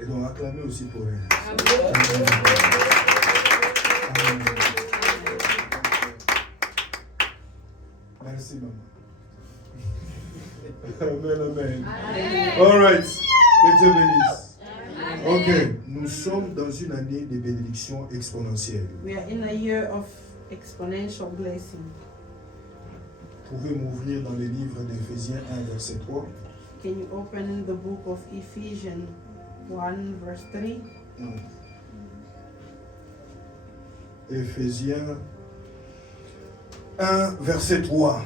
Et donc acclamez aussi pour elle. Amen. Merci maman. Amen, amen. All right. Que Dieu bénisse. Ok, nous sommes dans une année de bénédiction exponentielle. We are in a year of exponential blessing. Vous pouvez m'ouvrir dans le livre d'Éphésiens 1, verset 3. Can you open the book of Ephesians 1, verse 3? Éphésiens 1, verset 3.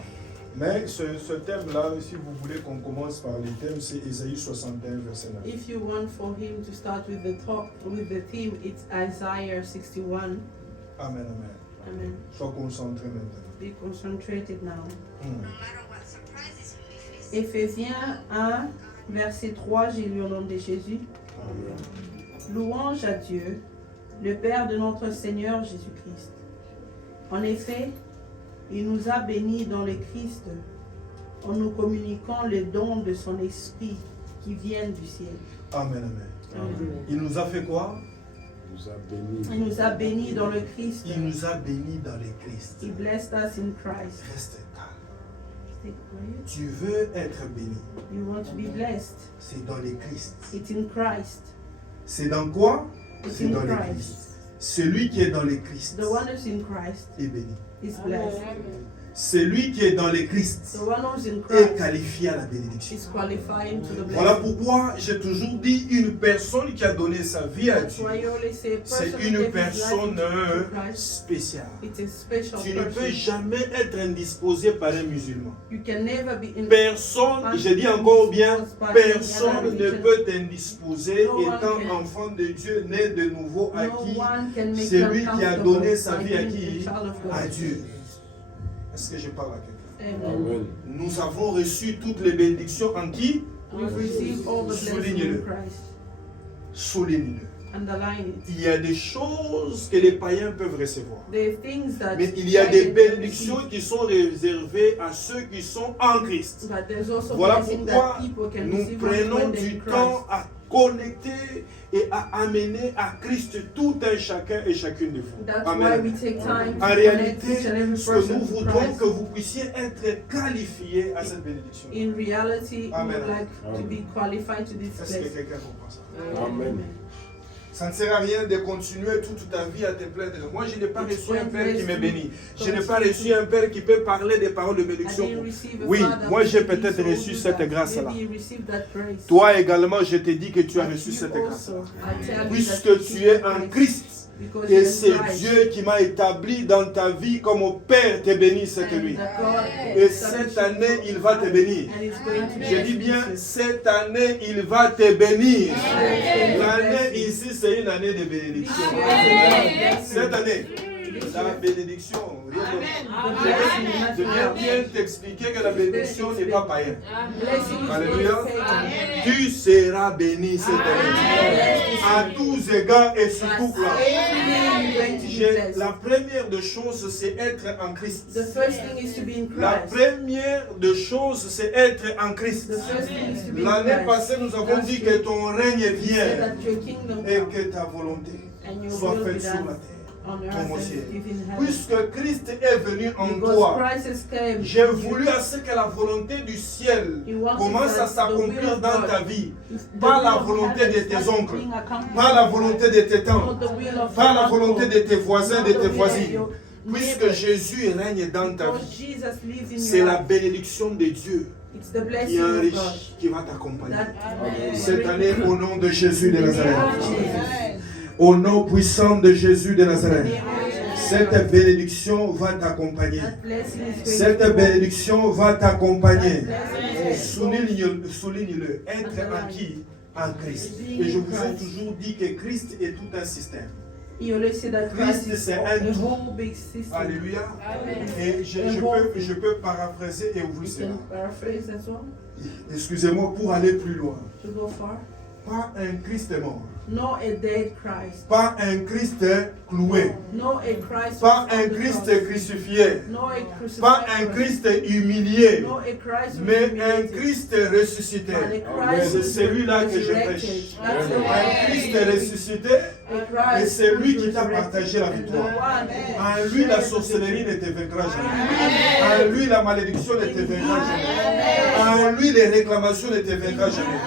Mais ce thème-là, si vous voulez qu'on commence par les thèmes, c'est Ésaïe 61, verset 9. If you want for him to start with the theme, it's Isaiah 61. Amen, amen. Amen. Sois concentré maintenant. Be concentrated now. Éphésiens 1, verset 3, j'ai lu au nom de Jésus. Amen. Louange à Dieu, le Père de notre Seigneur Jésus-Christ. En effet, il nous a bénis dans le Christ en nous communiquant les dons de son Esprit qui viennent du ciel. Amen, amen. Amen. Il nous a fait quoi? Il nous a bénis dans le Christ. Il nous a bénis dans le Christ. He blessed us in Christ. Reste calme. Stay quiet. Tu veux être béni. You want to be blessed. C'est dans le Christ. It's in Christ. C'est dans quoi? It's C'est in dans le Christ. Christ. Celui qui est dans le Christ The one who's in Christ est béni. is blessed. Celui qui est dans le Christ The one who's in est Christ qualifié à la bénédiction. is qualifying to the Voilà blessing. pourquoi j'ai toujours dit une personne qui a donné sa vie à That's Dieu, why you always say a person c'est who une gave his personne life to Christ. spéciale. It's a special Tu ne peux person. jamais être indisposé par un musulman. You can never be in Personne, je dis encore bien, personne ne religion. peut t'indisposer No one étant can. enfant de Dieu, né de nouveau à No qui one can make c'est you lui qui a uncomfortable donné sa by vie à being qui? a child of God. À Dieu. Est-ce que je parle à quelqu'un? Amen. Nous avons reçu toutes les bénédictions en qui? We've received all the blessings Souligne-le. in Christ. Souligne-le. Underline it. Il y a des choses que les païens peuvent recevoir. The things that Mais il y a des Christ can bénédictions receive, qui sont réservées à ceux qui sont en Christ. but there's also Voilà blessings pourquoi that people can nous receive prenons when they're du in temps Christ. à connecter et à amener à Christ tout un chacun et chacune de vous. That's Amen. why we take time to En connect réalité, each and every ce que person nous to voudrons Christ. que vous puissiez être qualifiés à cette bénédiction. In reality, we Amen. would like to be qualified to this Est-ce que blessing. quelqu'un comprend ça? Amen. Ça ne sert à rien de continuer toute ta vie à te plaindre. Moi, je n'ai pas reçu un père qui me bénit. Je n'ai pas reçu un père qui peut parler des paroles de bénédiction. Oui, moi j'ai peut-être reçu cette grâce-là. Toi également, je te dis que tu as reçu cette grâce. Puisque tu es en Christ. Et c'est Dieu qui m'a établi dans ta vie comme Père te bénit cette nuit. Et cette année, il va te bénir. Je dis bien, cette année, il va te bénir. L'année ici, c'est une année de bénédiction. Cette année, la bénédiction. Je viens bien t'expliquer que la bénédiction n'est pas païenne. Alléluia. Tu seras béni cette année. À tous égards et sur tout plan. La première des choses, c'est être en Christ. La première des choses, c'est être en Christ. L'année passée, nous avons dit que ton règne vienne et que ta volonté soit faite sur la terre. Comme au ciel. Puisque Christ est venu en toi, j'ai voulu à ce que la volonté du ciel commence à s'accomplir dans ta vie. Pas la volonté de tes oncles, pas la volonté de tes tantes, pas la volonté de tes voisins, de tes voisines. Puisque Jésus règne dans ta vie, c'est la bénédiction de Dieu qui enrichit, qui va t'accompagner. Cette année, au nom de Jésus de Nazareth. Au nom puissant de Jésus de Nazareth, cette bénédiction va t'accompagner. Cette bénédiction va t'accompagner. Souligne-le. Être en qui? En Christ. Et je vous ai toujours dit que Christ est tout un système. Christ, c'est un tout. Alléluia. Et je peux paraphraser et ouvrir cela. Excusez-moi pour aller plus loin. Pas un Christ mort. No, a dead Christ. Pas un Christ cloué. No, a Christ. Pas un Christ crucifié. No, a crucified Pas un Christ humilié. No, a Christ Mais un humiliated. Christ ressuscité. But a Christ C'est celui-là que je resurrected. prêche. That's the Un one. Christ ressuscité. A Christ Et c'est lui who's qui t'a resurrected. partagé la And the victoire. one En lui, la sorcellerie ne te vaincra jamais. En lui, la malédiction ne te vaincra jamais. En lui, les réclamations ne te vaincra jamais.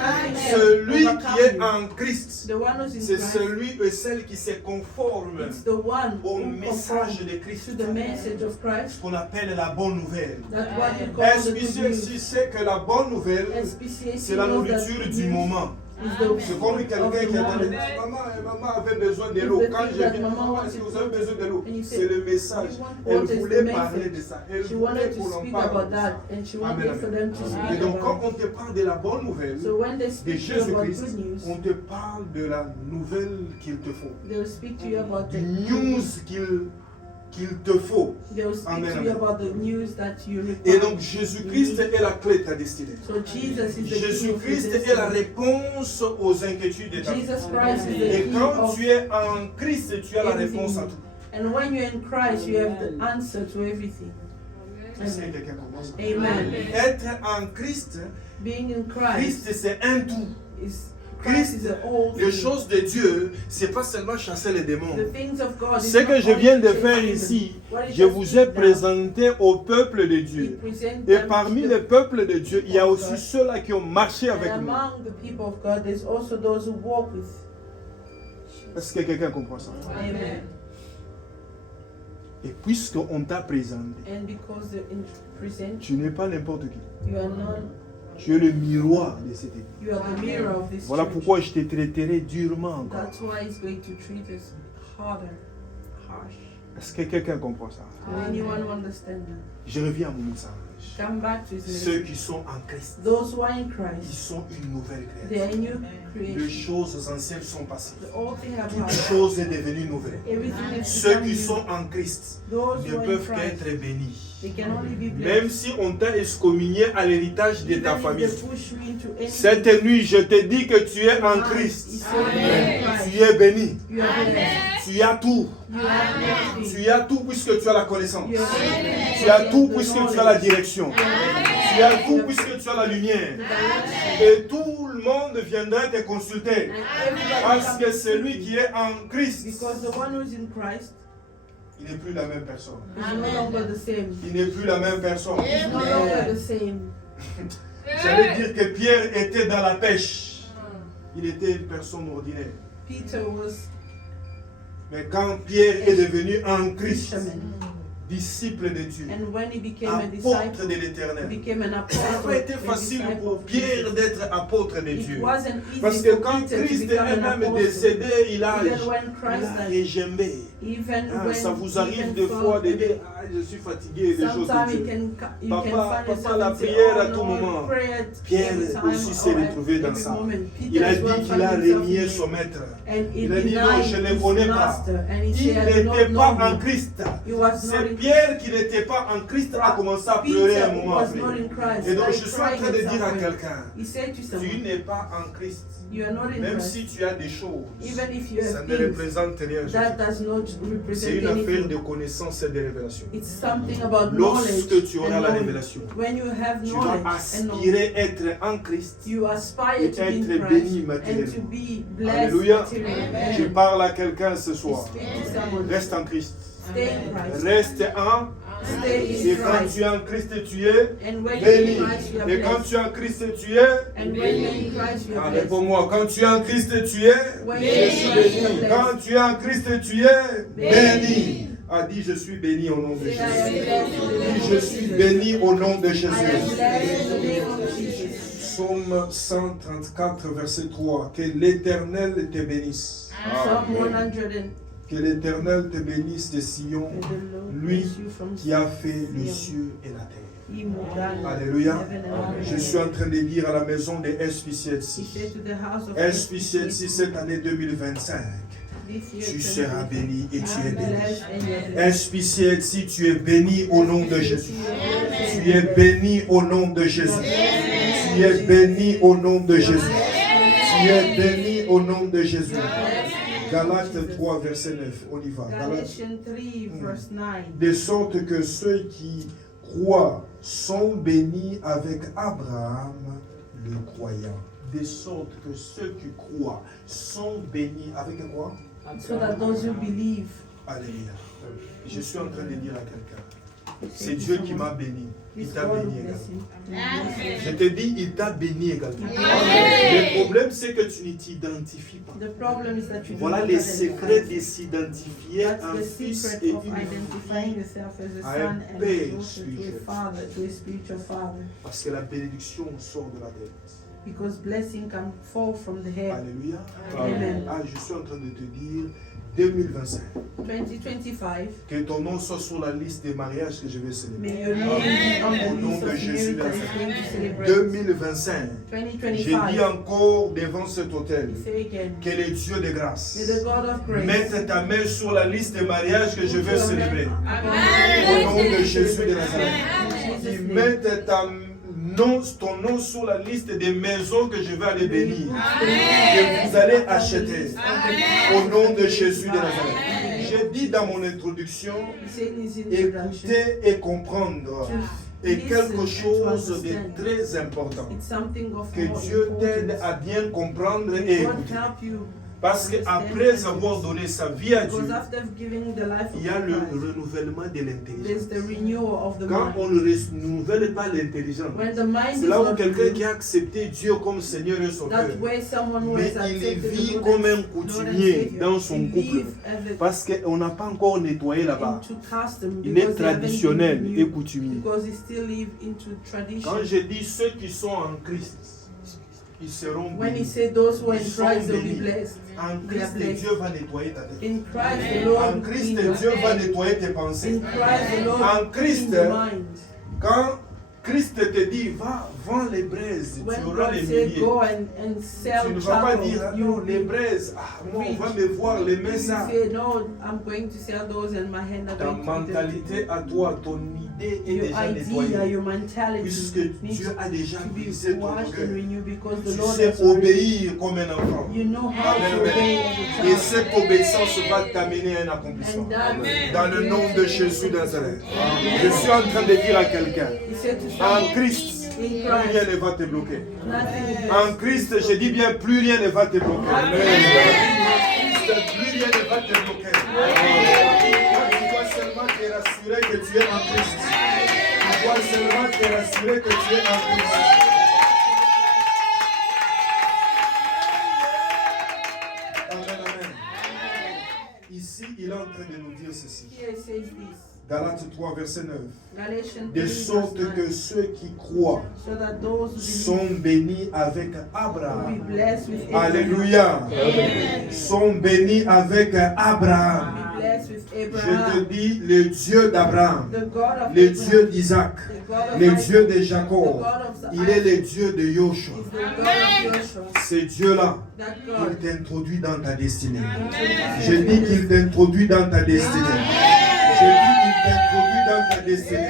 Celui qui est en Christ, The one who's in c'est Christ. celui et celle qui se conforme It's the one au who message conforms de Christ, to the message of Christ. qu'on appelle la bonne nouvelle. That's what you call the good SPC news. si c'est que la bonne nouvelle, SPCA c'est la knows that nourriture good du news moment. is the C'est comme food quelqu'un of qui the a moment. dit, maman avait besoin de l'eau. Quand j'ai dit, maman, est-ce que vous avez besoin de l'eau? C'est le message. Elle voulait parler de ça. Elle She voulait wanted qu'on to en speak parle. about that, and she Amen, wanted for them to Et speak donc, quand about on te parle de la bonne nouvelle, it. So when they de speak to you about Jésus-Christ, good news, on te parle de la nouvelle qu'il te faut. they'll speak to you about Du the news qu'il te faut. They'll speak Amen, to amen. you about the news that you Et require. donc, Jésus-Christ est la clé de ta destinée. So Jesus is the key of Jésus-Christ your est la destiny. réponse aux inquiétudes de ta vie. Jesus Christ is the Et key quand of tu es en Christ, tu as la everything. réponse à tout. And when you're in Christ, you have the answer to everything. Est-ce que quelqu'un comprend ça? Amen. Être en Christ, Being in Christ Christ c'est un tout. Christ is the whole Les thing. choses de Dieu, c'est pas seulement chasser les démons. The things of God is Ce not que je only viens de chasing faire them. ici, What he je just vous did ai now, présenté au peuple de he Dieu. presents Et them parmi to le the- peuple de Dieu, il y a aussi ceux-là qui ont marché And avec nous. among the people of God, there's also those who walk with. Est-ce que quelqu'un comprend ça? Amen. Et puisqu'on t'a présenté, And because they're in present, tu n'es pas n'importe qui. you are not. Tu es le miroir de cette église. You are the mirror of this Voilà church. pourquoi je te traiterai durement encore. That's why he's going to treat us harder, harsh. Est-ce que quelqu'un comprend ça? Anyone understand that? Je reviens à mon message. Come back to his Ceux message. qui sont en Christ, Those who are in ils Christ, sont une nouvelle they are créature. a new Les creation. choses anciennes sont passées. The old thing have Toute passed. chose est devenue nouvelle. Everything is Ceux become qui new. sont en Christ Those ne who are in peuvent Christ, qu'être bénis. they can only be Même blessed. si on t'a excommunié à l'héritage de Even ta if famille. they push you into anything, Cette nuit, je te dis que tu es en he Christ. said you are in Christ. Tu es béni. You are blessed. Tu as tout. You have everything. Tu as tout puisque tu as la connaissance. You have everything. Tu as tout The puisque tu as la knowledge. direction. Tu as tout puisque tu as la lumière. Et tout le monde viendra te consulter. And everybody Parce comes que to celui see qui est en Christ, because the one who is in Christ il n'est plus la même personne. is no longer the same. Il n'est plus la même personne. It's no longer the same. J'allais dire que Pierre était dans la pêche. Il était une personne ordinaire. Peter was Mais quand Pierre est devenu en Christ, fisherman, disciple de Dieu, and when he became a apôtre disciple, de he l'Éternel, became an ça n'a apostle. pas été a facile disciple pour of Pierre Jesus. d'être apôtre de It Dieu. wasn't easy Parce que for quand Peter to Christ become an est même apostle. décédé, il a Even when Christ died, régimbé. even Ah, when ça vous arrive even des fois de from- dire ah, je suis fatigué des choses sometimes de you Dieu. can Papa, find yourself papa, la and say, prière à oh, tout no, moment. pray at Pierre every time aussi s'est or at retrouvé dans every ça. moment. Il Peter a as dit well qu'il found a himself renié in son it. maître. And he Il a dit non, denied je ne his le connais pas. master, and he Il said, I do n'était not pas know en him. Christ. He was not C'est in Pierre qui n'était pas en Christ a commencé à pleurer Peter un moment was après. not in Christ. Et donc Like je suis en train de crying dire à somewhere. quelqu'un, He said to tu someone, n'es pas en Christ. you are not in Même Christ. si tu as des choses, Even if you ça have ne things, représente rien. that does not C'est represent une affaire de anything. connaissance et de révélation. It's something about knowledge Lorsque tu auras and la knowledge. révélation, When you have tu vas knowledge and knowledge, aspirer être en Christ. you aspire et to be in être Christ béni and to matériellement. be blessed Alléluia. materially. Je parle à quelqu'un ce soir. Speak to someone. Reste en Christ. Stay in Christ. Reste en. Stay Et in quand Christ. tu es en Christ, tu es And when you're béni. in Christ, you are Et quand blessed. tu es en Christ, tu es. And when you're in Christ, you Ah, are blessed. réponds-moi. Quand tu es en Christ, tu es. When Je you're in suis Christ, you are béni. blessed. Quand tu es en Christ, tu es béni. Ah, dis je suis béni au nom de Say, I am Jésus. blessed in the name Dis of je suis Jesus. béni au nom de I am Jésus. blessed in the name of Jesus. Psaume 134, verset 3. Que l'Éternel te bénisse. Psalm 100. Que l'Éternel te bénisse de Sion, May the Lord lui bless you from qui a fait les Zion. cieux et la terre. He who done Alléluia. heaven and earth. Je suis en train de dire à la maison de He SPCC. said to the house of SPCC cette année 2025, this year, tu seras béni et tu es I'm béni. blessed and you are blessed. SPCC, tu es béni au nom de Jésus. Tu es béni au nom de Jésus. Tu es béni au nom de Jésus. Tu es béni au nom de Jésus. Galates 3, verset 9. On y va. Galatians 3, verse 9. De sorte que ceux qui croient sont bénis avec Abraham, le croyant. De sorte que ceux qui croient sont bénis avec quoi? So that those who believe. Alléluia. Je suis en train de dire à quelqu'un, c'est Dieu qui m'a béni. Il t'a béni également. Je te dis, il t'a béni également. Le problème, c'est que tu ne t'identifies pas. Voilà les secrets de s'identifier en fils et une fille à un père spirituel. Parce que la bénédiction sort de la tête. Because blessing can fall from the head. Alléluia. Amen. Ah, je suis en train de te dire 2025. 2025. Que ton nom soit sur la liste des mariages que je vais célébrer. May your name be on Au the nom list de of Jésus marriage that is going to celebrate. 2025. 2025. J'ai dit encore devant cet hôtel Say again. que le Dieu de grâce May the God of grace. mette ta main sur la liste des mariages que je vais célébrer. Amen. Au nom de Jésus de Nazareth. Il mette ton nom sur la liste des maisons que je vais aller bénir. Que vous allez acheter. Au nom de Jésus de Nazareth. J'ai dit dans mon introduction, écouter et comprendre est quelque chose de très important. Que Dieu t'aide à bien comprendre et écouter. Parce qu'après avoir donné sa vie à Dieu, il y a le renouvellement de l'intelligence. Quand on ne renouvelle pas l'intelligence, c'est là où quelqu'un qui a accepté Dieu comme Seigneur et Sauveur, mais il vit comme un coutumier dans son couple, parce qu'on n'a pas encore nettoyé là-bas. Il est traditionnel et coutumier. Quand je dis ceux qui sont en Christ, ils seront When he bénis. said those who are in Ils sont Christ will be bénis. blessed. En They are Christ, blessed. Dieu va nettoyer ta tête. In Christ the Lord En will Christ, clean your Dieu va head. nettoyer tes pensées. In Christ the Lord En will Christ, clean your mind. quand Christ te dit, va, vends les braises, When tu auras God les said milliers. go and sell Tu ne vas pas charcoal, dire, ah you non, will les be braises, ah, moi, on va me voir les mains You ça. say, no, I'm going to sell those and my hand are Ta going to be mentalité à toi, ton idée est Your déjà idea, nettoyée. your mentality Puisque needs Dieu a déjà to be brisé ton washed cœur. and renewed because the Tu Lord sais has already. obéir comme un enfant. You know how Amen, to obey amen. as a Et child. cette obéissance va t'amener à un accomplissement. And that Dans le nom de Jésus de Nazareth. Je suis en train de dire à quelqu'un, He said to en some, Christ, in plus Christ, rien ne va te bloquer. nothing is En Christ, je dis bien, plus rien ne va te bloquer. En Christ, plus rien ne va te bloquer. Toi, tu dois seulement te rassurer que tu es en Christ. Tu dois seulement te rassurer que tu es en Christ. Amen, amen. Ici, il est en train de nous dire ceci. Here it says this. Galates 3, verset 9. Galatians 3, De verse sorte 9. que ceux qui croient So that those who sont bénis avec Abraham. believe will be blessed with Abraham. Alléluia. Sont bénis avec Abraham. Be blessed with Je Abraham. te dis, le Dieu d'Abraham, The God of le Abraham, Dieu d'Isaac, the God of le Isaac, Dieu de the Jacob, God of il est le Dieu de Joshua. is the God of Joshua. Ce Dieu-là, That il God t'introduit dans ta destinée. Je introduces dis qu'il t'introduit dans ta destinée. Je dis qu'il t'introduit dans ta destinée.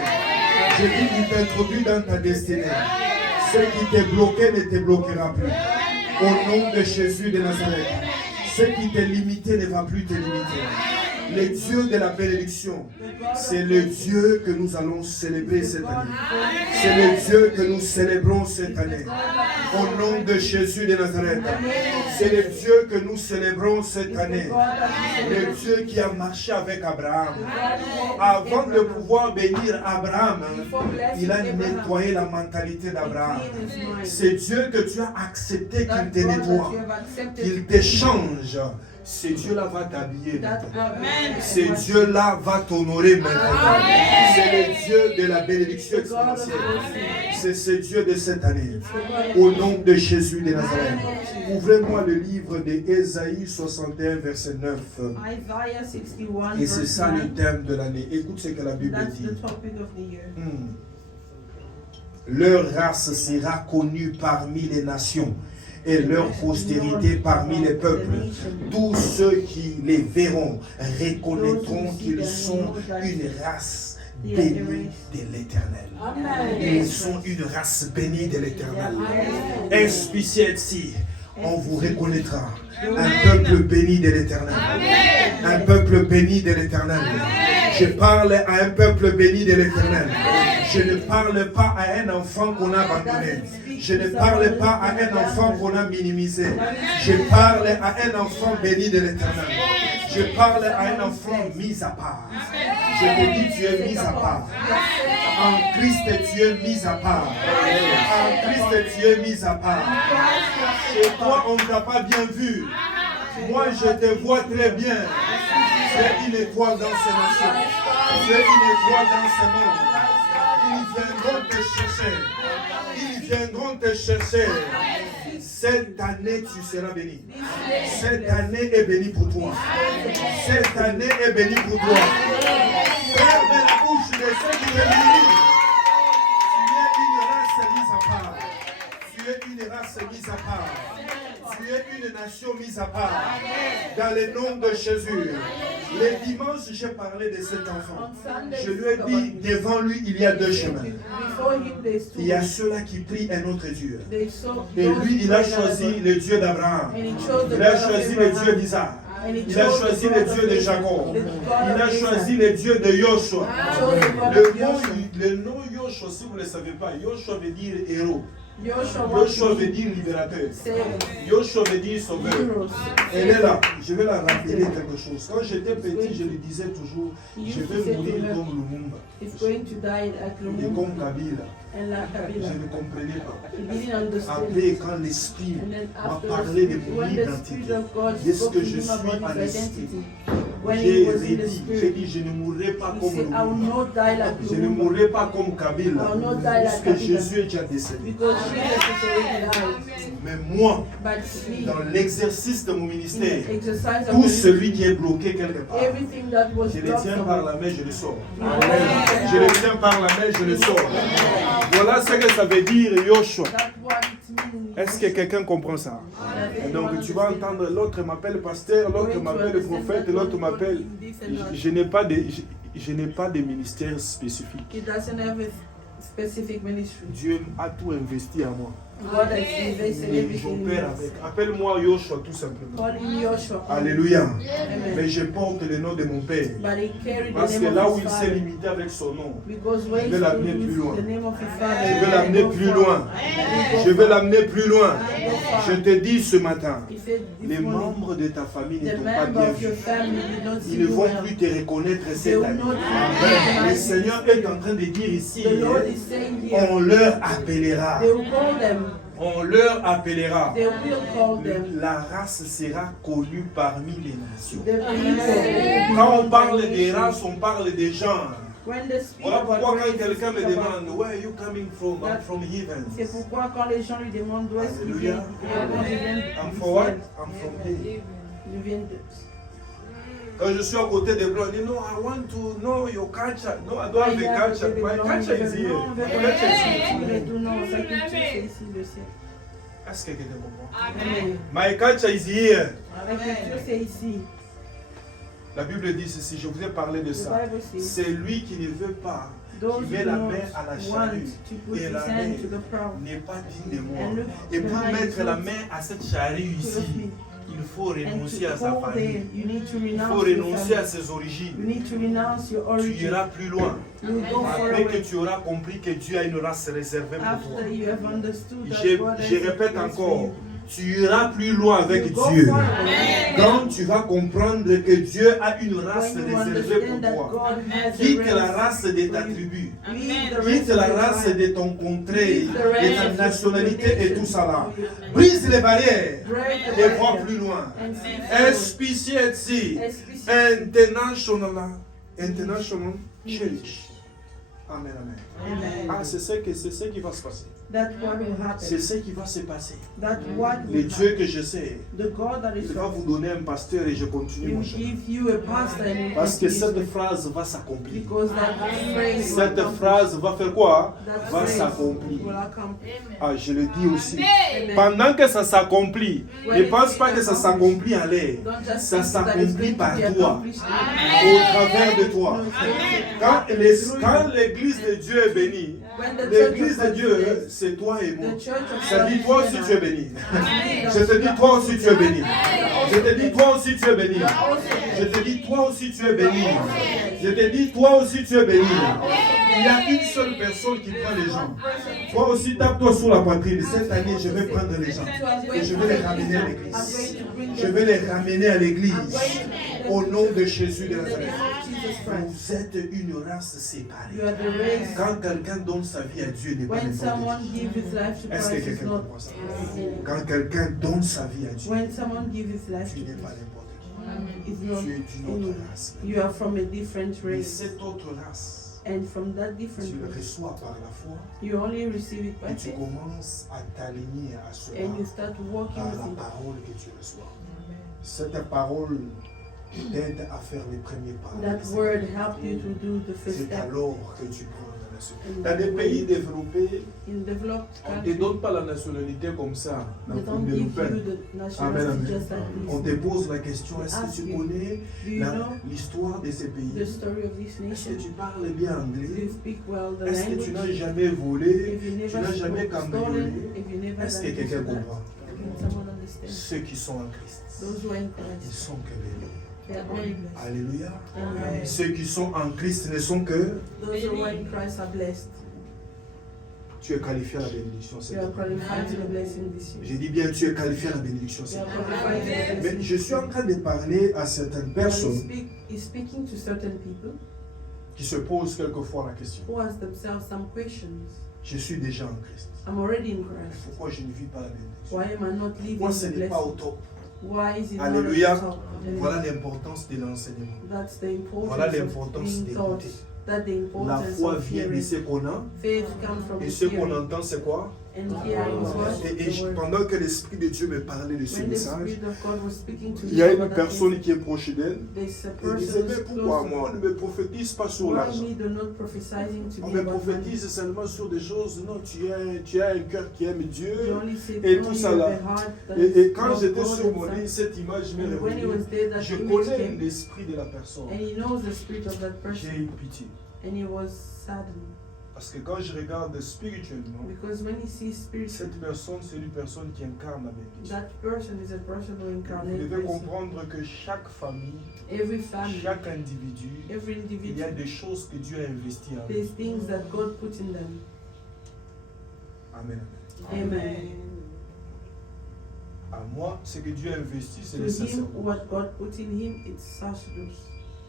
Je dis qu'il t'introduit dans ta destinée. Ce qui t'est bloqué ne te bloquera plus. Au nom de Jésus de Nazareth. Ce qui t'est limité ne va plus te limiter. Le Dieu de la bénédiction, c'est le Dieu que nous allons célébrer cette année. C'est le Dieu que nous célébrons cette année. Au nom de Jésus de Nazareth. C'est le Dieu que nous célébrons cette année. Le Dieu qui a marché avec Abraham. Avant de pouvoir bénir Abraham, il a nettoyé la mentalité d'Abraham. C'est Dieu que tu as accepté qu'il te nettoie, qu'il te change. Ce Dieu-là va t'habiller maintenant. Ce Dieu-là va t'honorer maintenant. C'est le Dieu de la bénédiction exponentielle. C'est ce Dieu de cette année. Au nom de Jésus de Nazareth. Ouvrez-moi le livre d'Ésaïe 61, verset 9. Isaiah 61, Et c'est verse ça le 9. thème de l'année. Écoute ce que la Bible That's dit. the topic of the year. Leur race sera connue parmi les nations et leur postérité parmi les peuples. Tous ceux qui les verront reconnaîtront qu'ils sont une race bénie de l'Éternel. Ils sont une race bénie de l'Éternel. Inspiciez-y. on vous reconnaîtra. Un peuple béni de l'Éternel. Un peuple béni de l'Éternel. Je parle à un peuple béni de l'Éternel. Je ne parle pas à un enfant qu'on a abandonné. Je ne parle pas à un enfant qu'on a minimisé. Je parle à un enfant béni de l'Éternel. Je parle à un enfant mis à part. Je te dis, tu es mis à part. En Christ, tu es mis à part. En Christ, tu es mis à part. Chez toi, on ne t'a pas bien vu. Moi, je te vois très bien. Tu es une étoile dans ces nations. Tu es une étoile dans ce monde. Ils viendront te chercher. Ils viendront te chercher. Cette année, tu seras béni. Cette année est bénie pour toi. Cette année est bénie pour toi. Ferme la bouche de ceux qui te bénissent. Tu es une race mise à part. Tu es une race mise à part. Tu es une nation mise à part. Dans le nom de Jésus. Les dimanches, j'ai parlé de cet enfant. Je lui ai dit, devant lui, il y a deux chemins. Il y a ceux-là qui prient un autre Dieu. Et lui, il a choisi le Dieu d'Abraham. Il a choisi le Dieu d'Isaac. Il a choisi le Dieu de Jacob. Il a choisi le Dieu de Yoshua. Le nom Yoshua, si vous ne le savez pas, Yoshua veut dire héros. Yoshua veut dire libérateur. Yoshua veut dire sauveur. Elle est là. Je vais la rappeler quelque chose. Quand j'étais petit, je lui disais toujours, je vais mourir comme Lumumba. Et comme Kabila. Je ne comprenais pas. Après, quand l'Esprit m'a parlé de mon identité, est-ce que je suis en esprit? J'ai dit, je ne mourrai pas comme Lumumba. Je ne mourrai pas comme Kabila. Parce que Jésus est déjà décédé. Mais moi, dans l'exercice de mon ministère, tout celui qui est bloqué quelque part, je le tiens par la main, je le sors. Je le tiens par la main, je le sors. Voilà ce que ça veut dire, Yoshua. Est-ce que quelqu'un comprend ça? Et donc tu vas entendre, l'autre m'appelle pasteur, l'autre m'appelle prophète, l'autre m'appelle... Je n'ai pas de ministère spécifique. Dieu a tout investi en moi. Et j'opère avec. Appelle-moi Yoshua tout simplement. Alléluia. Mais je porte le nom de mon Père. Parce que là où il s'est limité avec son nom, je vais l'amener plus loin. Je vais l'amener plus loin. Je vais l'amener plus loin. Je te dis ce matin, les membres de ta famille ne t'ont pas bien vu. Ils ne vont plus te reconnaître cette année. Le Seigneur est en train de dire ici, on leur appellera. On leur appellera. La race sera connue parmi les nations. Quand on parle des races, on parle des genres. Voilà pourquoi quand quelqu'un me demande Where are you coming from? I'm from heaven. C'est pourquoi quand les gens lui demandent d'où est-ce qu'il vient, I'm from what? I'm from heaven. Il vient de... Quand je suis à côté des blancs, ils disent, no, I want to know your culture. No, I don't have a culture. My culture is here. My culture is here. Non, sa culture c'est ici, le ciel. Est-ce que quelqu'un comprend? My culture is here. Ma culture c'est ici. La Bible dit ceci, je vous ai parlé de ça. C'est lui qui ne veut pas, qui met la main à la charrue et la main n'est pas digne de moi. Et pour mettre la main à cette charrue ici, il faut renoncer à sa famille. Il faut renoncer à ses origines. Tu iras plus loin. Après que tu auras compris que Dieu a une race réservée pour toi. Je répète encore. Tu iras plus loin avec Dieu. Quand tu vas comprendre que Dieu a une race réservée pour toi. Quitte la race de ta tribu. Quitte la race de ton contrée, de ta nationalité et tout ça là. Brise les barrières et vois plus loin. SPCC, International Church. Amen, amen. Ah, c'est ce qui va se passer. C'est ce qui va se passer. Le Dieu que je sais, il va vous donner un pasteur et je continue mon chemin. Parce que cette phrase va s'accomplir. Cette phrase va faire quoi? Va s'accomplir. Ah, je le dis aussi. Pendant que ça s'accomplit, ne pense pas que ça s'accomplit en l'air. Ça s'accomplit par toi, au travers de toi. Quand l'église de Dieu est bénie, l'église de Dieu, c'est toi et moi. The church of Ça dit, God toi is aussi you tu es and I. béni. Je te dis, toi aussi tu es béni. Je te dis, toi aussi tu es béni. Je te dis, toi aussi tu es béni. Je te dis, toi aussi tu es béni. Il y a une seule personne qui prend les gens. Toi aussi, tape-toi sur la poitrine. Cette année, je vais prendre les gens. Et je vais les ramener à l'église. Je vais les ramener à l'église. Au nom de Jésus de Nazareth. Vous êtes une race séparée. Quand quelqu'un donne sa vie à Dieu, il n'est pas n'importe qui. Est-ce que quelqu'un comprend ça? Quand quelqu'un donne sa vie à Dieu, tu n'es pas n'importe qui. Tu es d'une autre race. You are from a different Et race. cette autre race, And from that different tu le race, reçois par la foi you only receive it by et tu faith. commences à t'aligner à cela And you start walking par with la it. parole que tu reçois. Cette parole t'aide à faire les premiers pas. That word help you to do the first C'est step. alors que tu prends la nationalité. Dans des pays développés, In developed on ne te countries, donne pas la nationalité comme ça. Dans they le don't fond de give nos pères. you the nationality just like On te this. pose la question, est-ce que tu connais Do you know l'histoire de ces the pays? story of this Est-ce que nation? tu parles bien Do anglais? you speak well the Est-ce que tu n'as language? jamais volé? If you Tu never n'as jamais stolen, cambriolé? if you never Est-ce que done this quelqu'un or that, comprend? can someone understand? Ceux qui sont en Christ, Those who are in ils Christ, sont que bénis. they are only blessed. Alléluia. Amen. Ceux qui sont en Christ ne sont que... Those who are in Christ are blessed. Tu es qualifié à la bénédiction. You are qualified to the blessing this year. J'ai dit bien, tu es qualifié à la bénédiction. You are qualified to the Mais blessing. je suis en train de parler à certaines But personnes he's speaking to certain people qui se posent quelquefois la question. who ask themselves some questions. Je suis déjà en Christ. I'm already in Christ. Pourquoi je ne vis pas la bénédiction? Why am I not living Pourquoi the ce n'est pas au blessing? top? Why is it Alléluia. not at the top? And Voilà l'importance de l'enseignement. that's the importance Voilà of l'importance being taught. d'écouter. That the La importance foi of vient de hearing. ce qu'on a Faith comes from et ce qu'on hearing. entend, c'est quoi? And hearing is what? Et The word. pendant que l'Esprit de Dieu me parlait de ce When the message, Spirit of God was speaking to il y a me une about that personne message, qui est proche d'elle. there's a Elle person disait, mais who's pourquoi close. moi on ne me prophétise pas sur Why l'argent? me do not prophesizing to On me me about money? prophétise seulement sur des choses. Non, tu as un cœur qui aime Dieu. You only say Et only tout ça with là. a heart that Et quand loves j'étais God sur and mon son. lit, cette image m'est And when he revenue. was there, that Je image connais came, l'esprit de la personne. and he knows the spirit of that J'ai person, eu pitié. and he was saddened. Parce que quand je regarde spirituellement, Because when he sees spirit, cette personne, c'est une personne qui incarne la bénédiction. that person is a person who Vous incarnates devez blessing. comprendre que chaque famille, Every family, chaque individu, every il y a individual, des choses que Dieu a investies en there's eux. things that God put in them. Amen. Amen. À moi, ce que Dieu a investi, c'est To le him, sacerdoce. what God put in him, it's sacerdoce.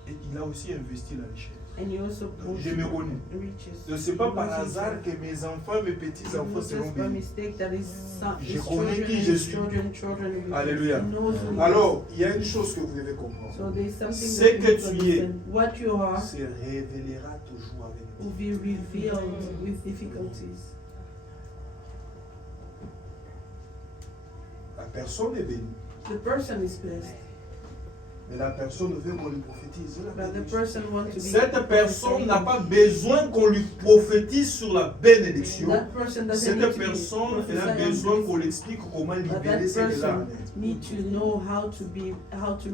Et il a aussi investi la richesse. And he also put Je me connais. riches. Ce n'est pas He par also hasard que mes enfants, mes petits-enfants It's seront just by bénis. mistake that his son, Je his connais children, qui and je his suis. children will be Alléluia. blessed. He knows who he is. Alors, il y a une chose que vous devez comprendre. So there's something Ce that you que need to tu es understand. What you are Se révélera toujours avec will nous. be revealed with difficulties. La personne est bénie. The person is blessed, Mais la personne veut qu'on lui prophétise la but the bénédiction. person wants to be. Cette personne n'a pas besoin qu'on lui prophétise sur la bénédiction. That person doesn't Cette need to be personne, elle a prophesied besoin on qu'on lui explique comment this, but libérer that ce qu'elle a. person need to know how to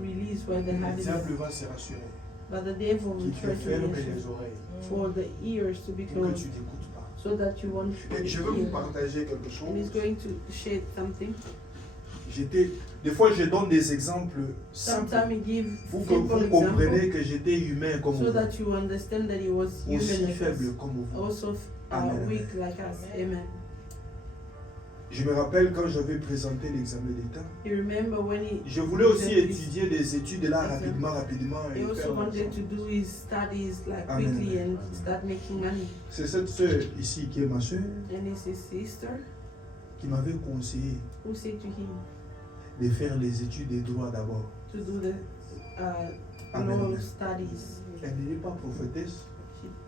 release where the Le habit diable is. va se rassurer. But the devil will Qu'il te try to ferme reassure les oreilles for the ears to be pour que closed, tu n'écoutes pas. so that you won't Et je veux vous hear. partager quelque And he's chose. going to share something. Des fois, je donne des exemples simples Sometimes he gives pour que simple vous compreniez examples que j'étais humain comme so vous, that you understand that he was aussi human like faible us, comme vous. also Amen. weak like us. Amen. Je me rappelle quand j'avais présenté l'examen d'État, You remember when je voulais aussi Exactly. étudier des études là Exactly. rapidement. he Et also faire wanted to do his studies like Amen. quickly and start making money. C'est cette sœur ici qui est ma sœur And it's his sister qui m'avait conseillé who said to him de faire les études des droits d'abord. to do the Amen. law studies. Elle n'est pas prophétesse,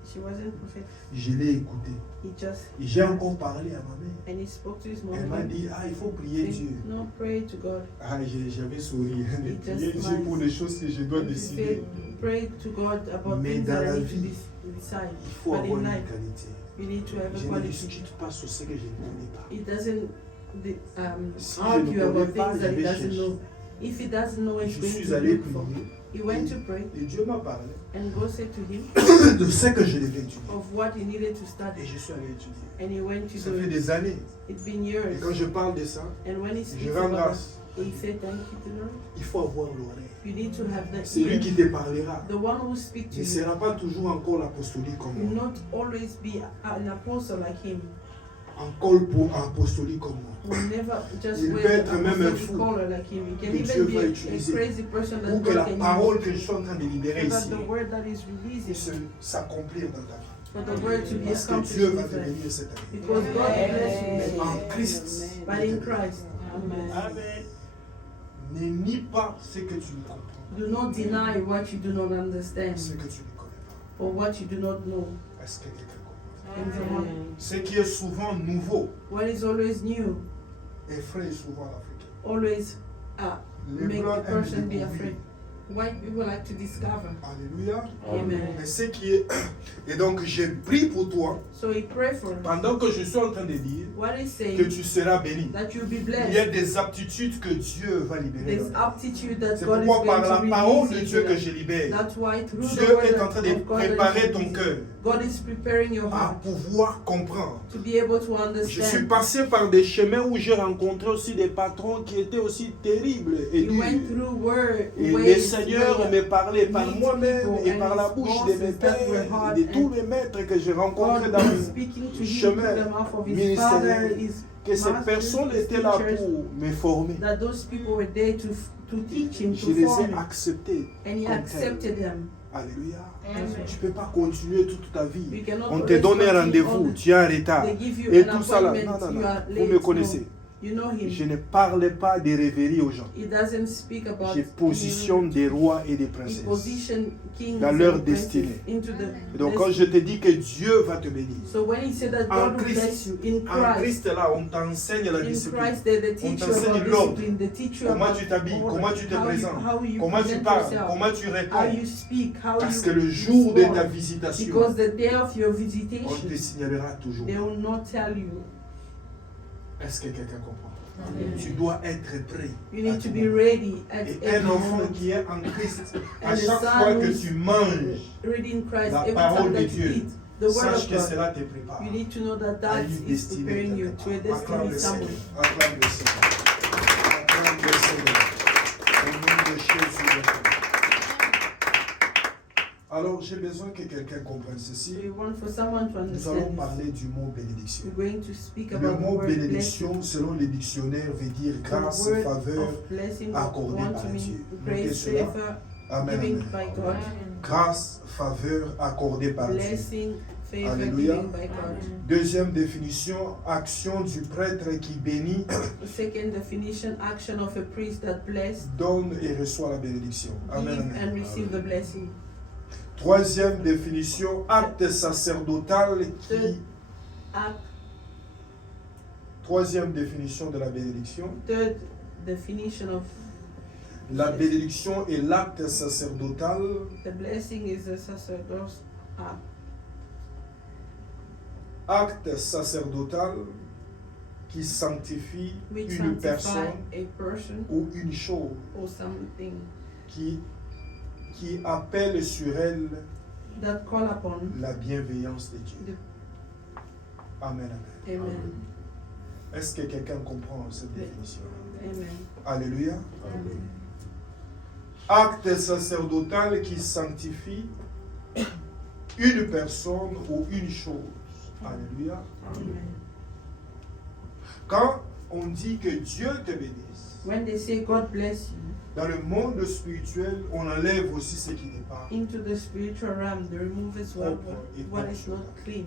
She wasn't prophet. je l'ai écoutée. He just Et j'ai encore parlé à ma mère. and he spoke to his Elle m'a mom. dit, il faut prier Dieu. No, pray to God. J'avais souri. He just Prier Dieu pour smiles. les choses que je dois And he décider. said, pray to God about Mais things dans that la I need to vie, decide. Il faut But avoir in une life, qualité. you need to have a Je ne quality. discute pas sur ce que je ne connais pas. He doesn't Si je ne argue connais about pas, things je that he vais doesn't chercher. know. If he doesn't know what he's Je going suis to allé look for, prier. he went to pray, Et Dieu m'a parlé and God said to him de ce que je devais étudier. of what he needed to Et study, je suis allé étudier. and he went to Ça do fait it. des années. It's been Et years, quand je parle de ça, and when he je speaks rends about grâce. it, he said, "Thank you to the Lord." Il faut avoir l'oreille. You need to have the C'est lui ear. qui te parlera. The one who speaks Il to ne you sera pas toujours encore l'apostolique comme will moi. not always be an apostle like him. Encore pour apostolique comme moi. Will never just Il wear peut être the même un apostolic fou collar like him. He can que even Dieu be va a utiliser crazy person that pour que la God can parole use. que je suis en train de libérer So that ici the word that is puisse releasing, s'accomplir dans ta vie. for the word to be Parce que accomplished Dieu in va his te life. bénir cette année. Because God will bless you. En Christ. But in Christ. Amen. Amen. Ne nie pas ce que tu ne comprends pas. Do not deny what you do not Ce understand, que tu ne connais pas. or what you do not know. Est-ce que quelqu'un comprend? And so on. Ce qui est souvent nouveau What is always new, effraie souvent l'Africain. always Les make Blancs the aiment person be découvrir. afraid. White people like to discover. Alléluia. Amen. Mais ce qui est... Et donc, j'ai prié pour toi, So he prayed for us. pendant que je suis en train de dire What he's que saying, tu seras béni. that you'll be Il y a blessed. des aptitudes que Dieu va libérer. There's dans ta vie. aptitude that C'est God is pourquoi par going la to parole de release Dieu into que that. je libère, That's why through the Dieu word est en train de of God that préparer is ton releasing, cœur God is preparing your à heart pouvoir comprendre. to be able to Je suis understand. passé par des chemins où j'ai rencontré aussi des patrons qui étaient aussi terribles et You went durs. through word, Et le ways Seigneur where me parlait par meet moi-même people et and par la his bouche de mes bosses that were pères hard et de tous and les maîtres que j'ai rencontrés God dans was le speaking to him chemin through the mouth of his ministériel. father, his que ces masters, personnes his étaient là teachers, pour me former. that those people were there to teach him, Je to les form ai him. acceptés. And he comme accepted them. Alléluia. Amen. Tu ne peux pas continuer toute ta You vie. cannot On te always donne un continue rendez-vous, all the- tu es en retard. They give you Et an tout ça là. appointment, Non, non, you non. are Vous late. me connaissez. No. You know him. Je ne parle pas des rêveries aux gens. He doesn't speak about Je positionne des rois et des He princesses. position kings dans leur and princes destinée. into the Et donc quand je te dis que Dieu va te bénir, So when he said that en God will Christ, bless you in en Christ, Christ là, on t'enseigne la in discipline. Christ they teach you t'enseigne about l'ordre. discipline, they teach you Comment about tu t'habilles, order, comment tu te how présentes, how you comment tu present parles, yourself, comment tu how réponds. you speak, how Parce you que le jour de ta respond. visitation, Because the day of your on te visitation, signalera toujours. they will not tell you. Est-ce que quelqu'un comprend? Amen. Tu dois être prêt. You à need to tout be moment. ready at Et every un enfant moment. qui est en Christ, à And the chaque son fois que who's tu manges, reading Christ, la every parole time de that Dieu, you eat the word sache of que God, cela te prépare. you need to know that à that une is destinée preparing you quelque to a part. Acclame destiny le somewhere. Seigneur. Acclame le Seigneur. Acclame le Seigneur. Au nom de Jésus. Alors, j'ai besoin que quelqu'un comprenne ceci. We want for someone to Nous allons understand this. parler du mot bénédiction. We're going to speak Le about the mot word blessing. bénédiction, selon les dictionnaires, veut dire The grâce, word faveur. of blessing accordée want par to Dieu. mean Notez grace, cela. favor, Amen. given Amen. by God. Grâce, faveur accordée par Dieu. Blessing, favor, Alléluia. given by God. Deuxième définition, action du prêtre qui bénit, The second definition, action of a priest that bless, donne et reçoit la bénédiction. Amen. give Amen. and receive the blessing. Troisième définition, acte sacerdotal qui... Act, Troisième définition de la bénédiction. third definition of La bénédiction est l'acte sacerdotal the blessing is a sacerdoce act. acte sacerdotal qui sanctifie Which une sanctify personne a person ou une chose, or something qui appelle sur elle that call upon la bienveillance de Dieu. the Amen, amen. Amen. Est-ce que quelqu'un comprend cette définition? Amen. Alléluia. Amen. Acte sacerdotal qui sanctifie une personne ou une chose. Alléluia. Amen. Quand on dit que Dieu te bénisse, When they say God bless you, dans le monde spirituel, on enlève aussi ce qui n'est pas. into the spiritual realm, they remove as well what is not clean.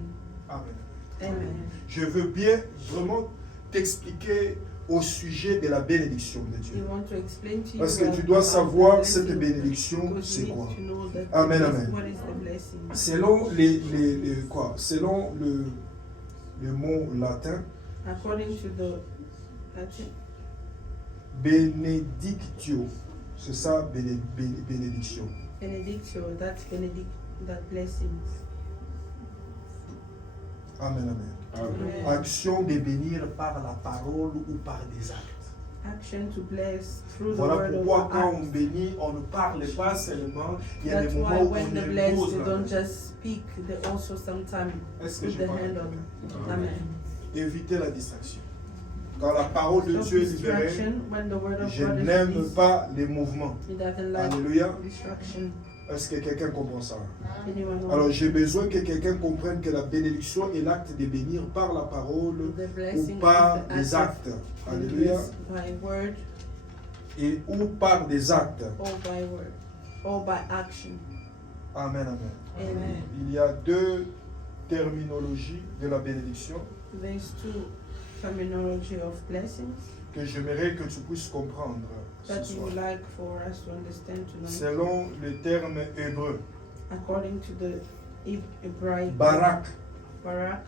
Amen. Amen. Je veux bien vraiment t'expliquer au sujet de la bénédiction de We Dieu. want to explain to you Parce que about tu dois the savoir blessing, cette bénédiction, because c'est you need quoi. to know that Amen, the amen. what is the blessing. Selon selon le mot latin, According to the Latin, benedictio, c'est ça bénédiction. benedictio, that's that blessings. Amen, amen. Amen. Action de bénir par la parole ou par des actes. action to bless through the Voilà word pourquoi of quand on act. bénit, on ne parle pas seulement. Il y a That's des why moments où when on they bless, impose they la don't main. just speak, they also sometimes Est-ce que put je the parle? hand on. Amen. Évitez la distraction. Quand la parole de So Dieu est libérée, distraction, when the word of je God is n'aime released, pas les mouvements. he doesn't like Alléluia. distraction. Est-ce que quelqu'un comprend ça? Anyone Alors want j'ai besoin que quelqu'un comprenne que la bénédiction est l'acte de bénir par la parole the ou blessing par is the des act actes. of Alléluia. bless by word Et ou par des actes. or by word or by action. Amen, amen. Amen. Il y a deux terminologies de la bénédiction There's two terminology of blessings que j'aimerais que tu puisses comprendre ce that we soir. would like for us to understand tonight. Selon le terme hébreu, According to the Hebraic Barak, Barak,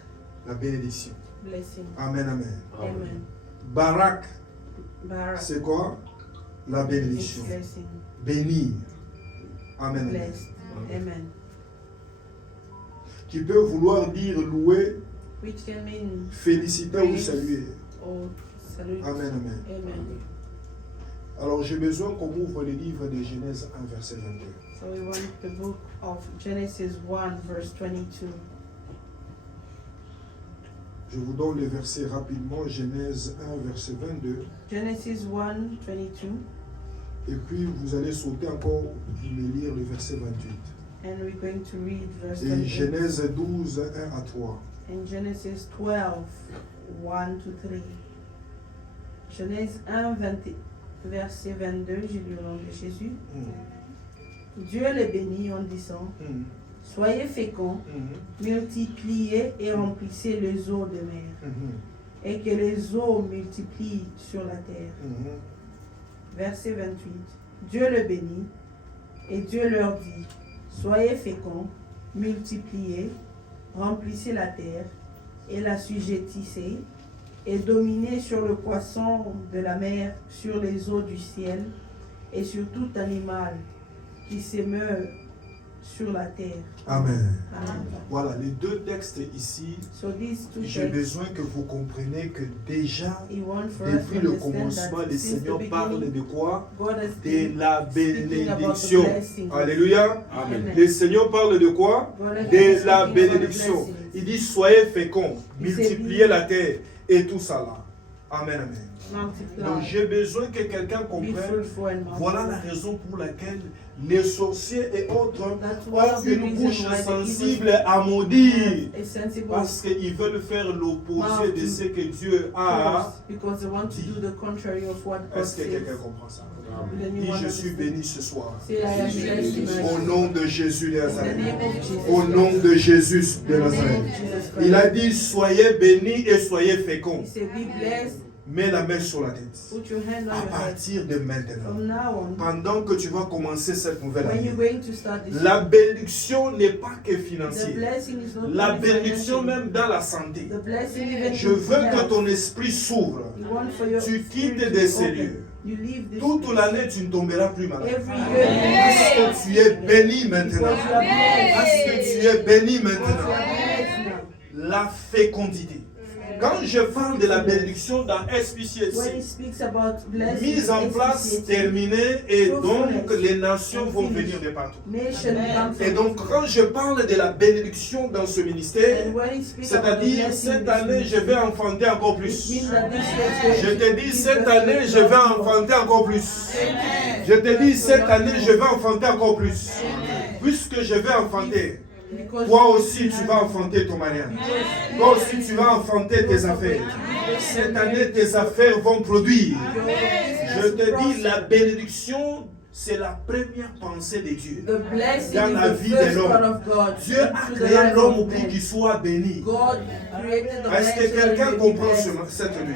la bénédiction. blessing. Amen, amen. Amen. Barak, Barak c'est quoi? La is bénédiction. blessing. Bénir. Amen, amen. Blessed. Amen. Qui peut vouloir dire louer, Which can mean féliciter ou saluer. or salute. Amen, amen. Amen. Alors j'ai besoin qu'on ouvre le livre de Genèse 1, verset 22. So we want the book of Genesis 1, verse 22. Je vous donne le verset rapidement, Genèse 1, verset 22. Genesis 1, 22. Et puis vous allez sauter encore, me lire le verset 28. And we're going to read verse Et 28. Genèse 12, 1 à 3. And Genesis 12, 1 to 3. Genèse 1, verset 22, j'ai lu au nom de Jésus. Dieu les bénit en disant, soyez féconds, multipliez et remplissez les eaux de mer, et que les eaux multiplient sur la terre. Verset 28. Dieu le bénit, et Dieu leur dit, soyez féconds, multipliez, remplissez la terre, et l'assujettissez, et dominez sur le poisson de la mer, sur les eaux du ciel, et sur tout animal qui se meurt sur la terre. Amen. Amen. Voilà, les deux textes ici, So these two j'ai texts, besoin que vous compreniez que déjà, he want for us depuis to le understand commencement, that le since the Seigneur parle beginning, de quoi? God has De been la speaking about the bénédiction. blessing. Alléluia. Amen. Le Seigneur parle de quoi? God has been De la speaking about the bénédiction. blessings. Il dit soyez féconds, Il s'est multipliez dit- la terre et tout ça là. Amen, amen. Multiply. Donc j'ai besoin que quelqu'un Be comprenne. fruitful and Voilà la multiply. raison pour laquelle les sorciers et autres That's one of ont the une reasons bouche why the sensible evil à maudire. is sensible Parce qu'ils veulent faire l'opposé de ce que Dieu a. first, because they want to do the contrary of what God Est-ce que says. quelqu'un comprend ça? Then you Dis, want je to suis understand. béni ce soir. Say, I am blessed tonight. Au nom de Jésus de In the Nazareth. name of Jesus. Au nom de Jésus de In the name Nazareth. of Jesus Christ. Il a dit, soyez bénis et soyez féconds. He said, be blessed. Mets la main sur la tête. Put your hand on À your head. partir de maintenant, From now on, pendant que tu vas commencer cette nouvelle when année, you're going to start this, la bénédiction n'est pas que the financière. blessing is not La only bénédiction financial. même dans la santé. The blessing even Je in veux que health. ton esprit s'ouvre. You want for your Tu spirit quittes to de be ces open. lieux. You leave this Toute place. l'année, tu ne tomberas plus malade. Every year Parce que tu es béni maintenant. because you are blessed. Parce que tu es béni Because you maintenant. are blessed now. La fécondité. Quand je parle de la bénédiction dans When he SPCC, speaks about blessing, mise en place, terminée, et donc les nations vont venir de partout. nation comes Et donc quand je parle de la bénédiction dans ce ministère, and when he speaks about the c'est-à-dire blessing, cette année je vais enfanter encore it plus. means that this Je year te dis cette année je vais enfanter encore plus. Je te dis cette année je vais enfanter encore plus. Puisque je vais enfanter, toi aussi tu vas enfanter ton mariage. Toi aussi tu vas enfanter tes affaires. Cette année tes affaires vont produire. Je te dis la bénédiction, c'est la première pensée de Dieu. The blessing Dans la is the vie de first l'homme. part of God. Dieu a into the créé life l'homme of pour man. qu'il soit béni. God created the man Est-ce so que that quelqu'un he may be comprend blessed. cette nuit?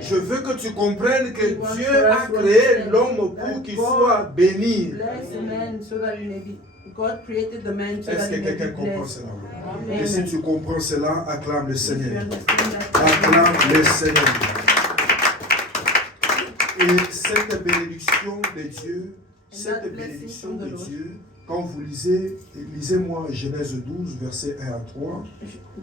Je veux que tu comprennes que Dieu a créé l'homme pour qu'il soit béni. Bless the man so that he may be. God created the man so Est-ce that que he may quelqu'un be comprend blessed. cela? Amen. Et si tu comprends cela, acclame le If you Seigneur. understand that, Acclame le Seigneur. Et cette bénédiction de Dieu, cette bénédiction de Dieu Quand vous lisez-moi Genèse 12, versets 1 à 3.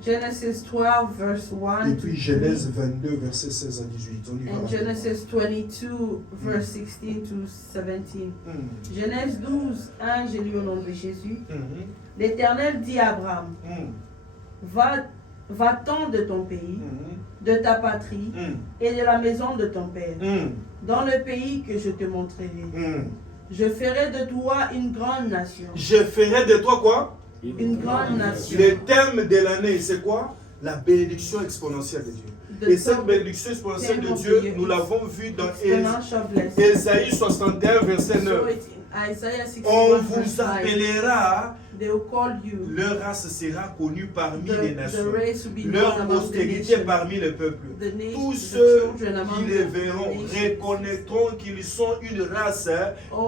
Genesis 12, verse 1. Et puis Genèse 22, versets 16 à 18. On y va. And Genesis 22, verse 16 to 17. Genèse 12, 1, j'ai lu au nom de Jésus. L'Éternel dit à Abraham, va-t'en de ton pays, de ta patrie et de la maison de ton père, dans le pays que je te montrerai. Je ferai de toi une grande nation. Je ferai de toi quoi? Une grande nation. Le thème de l'année, c'est quoi? La bénédiction exponentielle de Dieu. Et cette bénédiction exponentielle de Dieu, nous l'avons vu dans Ésaïe 61, verset 9. On vous appellera, leur race sera connue parmi les nations, leur postérité parmi les peuples. Tous ceux qui les verront reconnaîtront qu'ils sont une race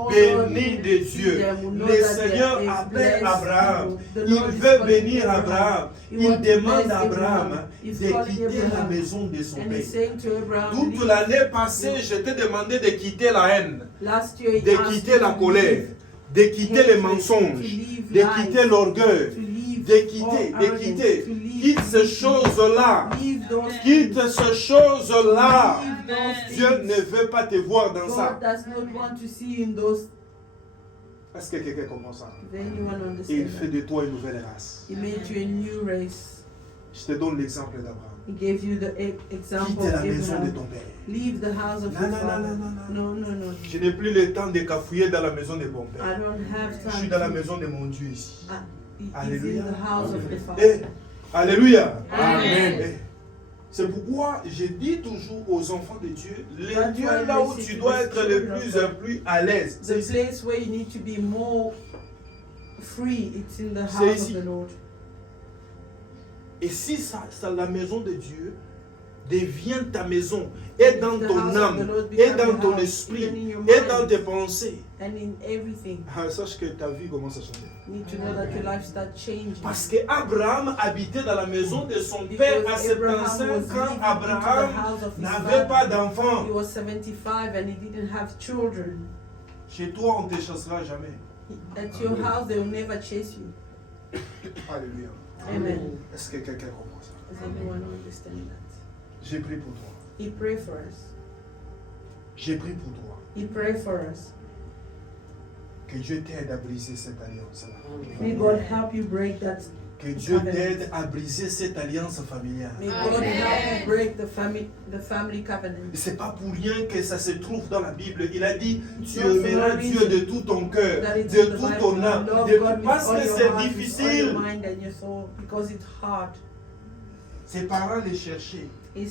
bénie de Dieu. Le Seigneur appelle Abraham, il veut bénir Abraham, il demande à Abraham de quitter la maison de son père. Toute l'année passée, je t'ai demandé de quitter la haine, de quitter la colère, de quitter les mensonges, de quitter l'orgueil, de quitter. Quitte ces choses-là. Quitte ces choses-là. Dieu ne veut pas te voir dans ça. Est-ce que quelqu'un comprend ça? Il fait de toi une nouvelle race. Je te donne l'exemple d'Abraham. He gave you the example Quitte la of maison de Abraham. ton père. Leave the house of your father. No. Je n'ai plus le temps de cafouiller dans la maison de mon père. I don't have time. Je suis dans la maison de mon Dieu ici. He's Alléluia. in the house of the Eh, Father. alléluia. Amen. Eh, c'est pourquoi je dis toujours aux enfants de Dieu, le That's Dieu why là we où say tu to dois the être le children of plus à l'aise. The place where you need to be more free, it's in the C'est house ici. of the Lord. Et si la maison de Dieu devient ta maison, et dans ton âme, et dans ton esprit, et dans tes pensées, And in everything, sache que ta vie commence à changer. you need to know that your life starts changing. Parce qu'Abraham habitait dans la maison de son père à 75 ans. Abraham n'avait pas d'enfants. He was 75 and he didn't have children. Chez toi, on ne te chassera jamais. At your house, they will never chase you. Alléluia. Amen. Est-ce que quelqu'un comprend ça? Does anyone understand that? J'ai prié pour toi. He prayed for us. J'ai prié pour toi. He prayed for us. Que Dieu t'aide à briser cette alliance-là. May God help you break that. Que Dieu t'aide à briser cette alliance familiale. May God help you break the family covenant. Et c'est pas pour rien que ça se trouve dans la Bible. Il a dit, tu aimeras Dieu de tout ton cœur, de toute ton âme. Parce que c'est difficile. Ses parents les cherchaient. Il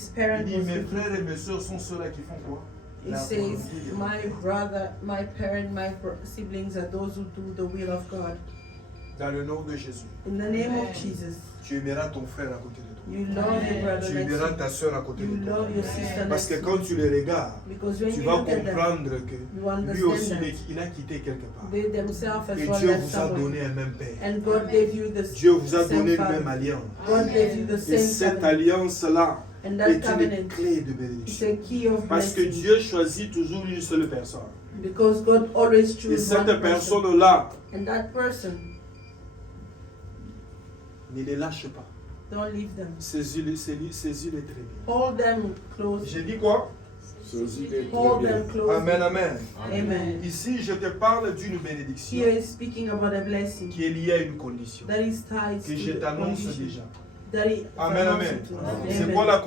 dit, mes frères et mes soeurs sont ceux-là qui font quoi? He says, my brother, my parent, my siblings are those who do the will of God. Dans le nom de Jésus. In the name of Jesus. Tu aimeras ton frère à côté de toi. You love your brother Tu aimeras ta soeur à côté de toi. Parce que quand tu les regardes, tu vas comprendre que lui aussi, il a quitté quelque part. Et Dieu vous a donné un même père. Dieu vous a donné une même alliance. Et cette alliance-là est une clé de bénédiction. Parce que Dieu choisit toujours une seule personne. Et cette personne-là, ne les lâche pas. Don't leave them. Saisis-les très bien. Hold them close. J'ai dit quoi? Hold them close. Amen, amen. Amen. Ici, je te parle d'une bénédiction Here is speaking about a blessing qui est liée à une condition that is tied que to je the t'annonce condition. déjà. That is Amen, amen. announced to us. C'est Amen. quoi la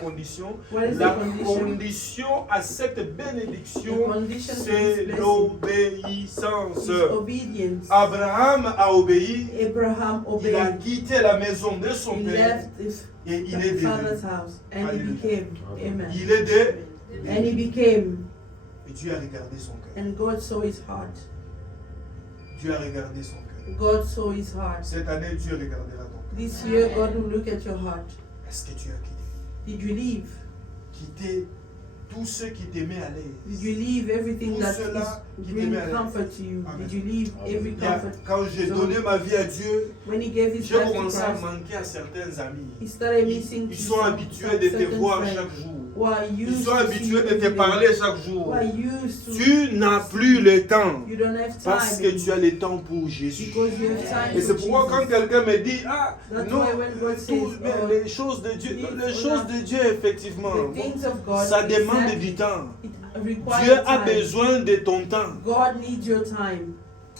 condition? What is the La condition? condition à cette bénédiction, The condition to c'est this blessing l'obéissance. is obedience. Abraham a obéi, Abraham il a obeyed. quitté la maison de son He père left his et il est father's devenu. house and he Alléluia. became. Amen. Il est de. And he became. Et Dieu a regardé son cœur. And God saw his heart. Dieu a regardé son cœur. God saw his heart. Cette année, Dieu regardera ton cœur. This year, God will look at your heart. Est-ce que tu as quitté? Did you leave? Quitter tous ceux qui t'aimaient à l'aise. Did you leave everything Tous that ceux-là is qui bring t'aimaient à l'aise. comfort to you? Amen. Did you leave every Il y a- comfort? Quand j'ai donné ma vie à Dieu, When he gave his j'ai life to commencé à Christ, manquer à certains amis. he started missing Ils to sont some habitués de te certain voir friends. chaque jour. Ils sont habitués de te parler chaque jour. Tu n'as plus le temps parce que tu as le temps pour Jésus. Et c'est pourquoi quand quelqu'un me dit, ah non, les choses de Dieu, effectivement, ça demande du temps. Dieu a besoin de ton temps.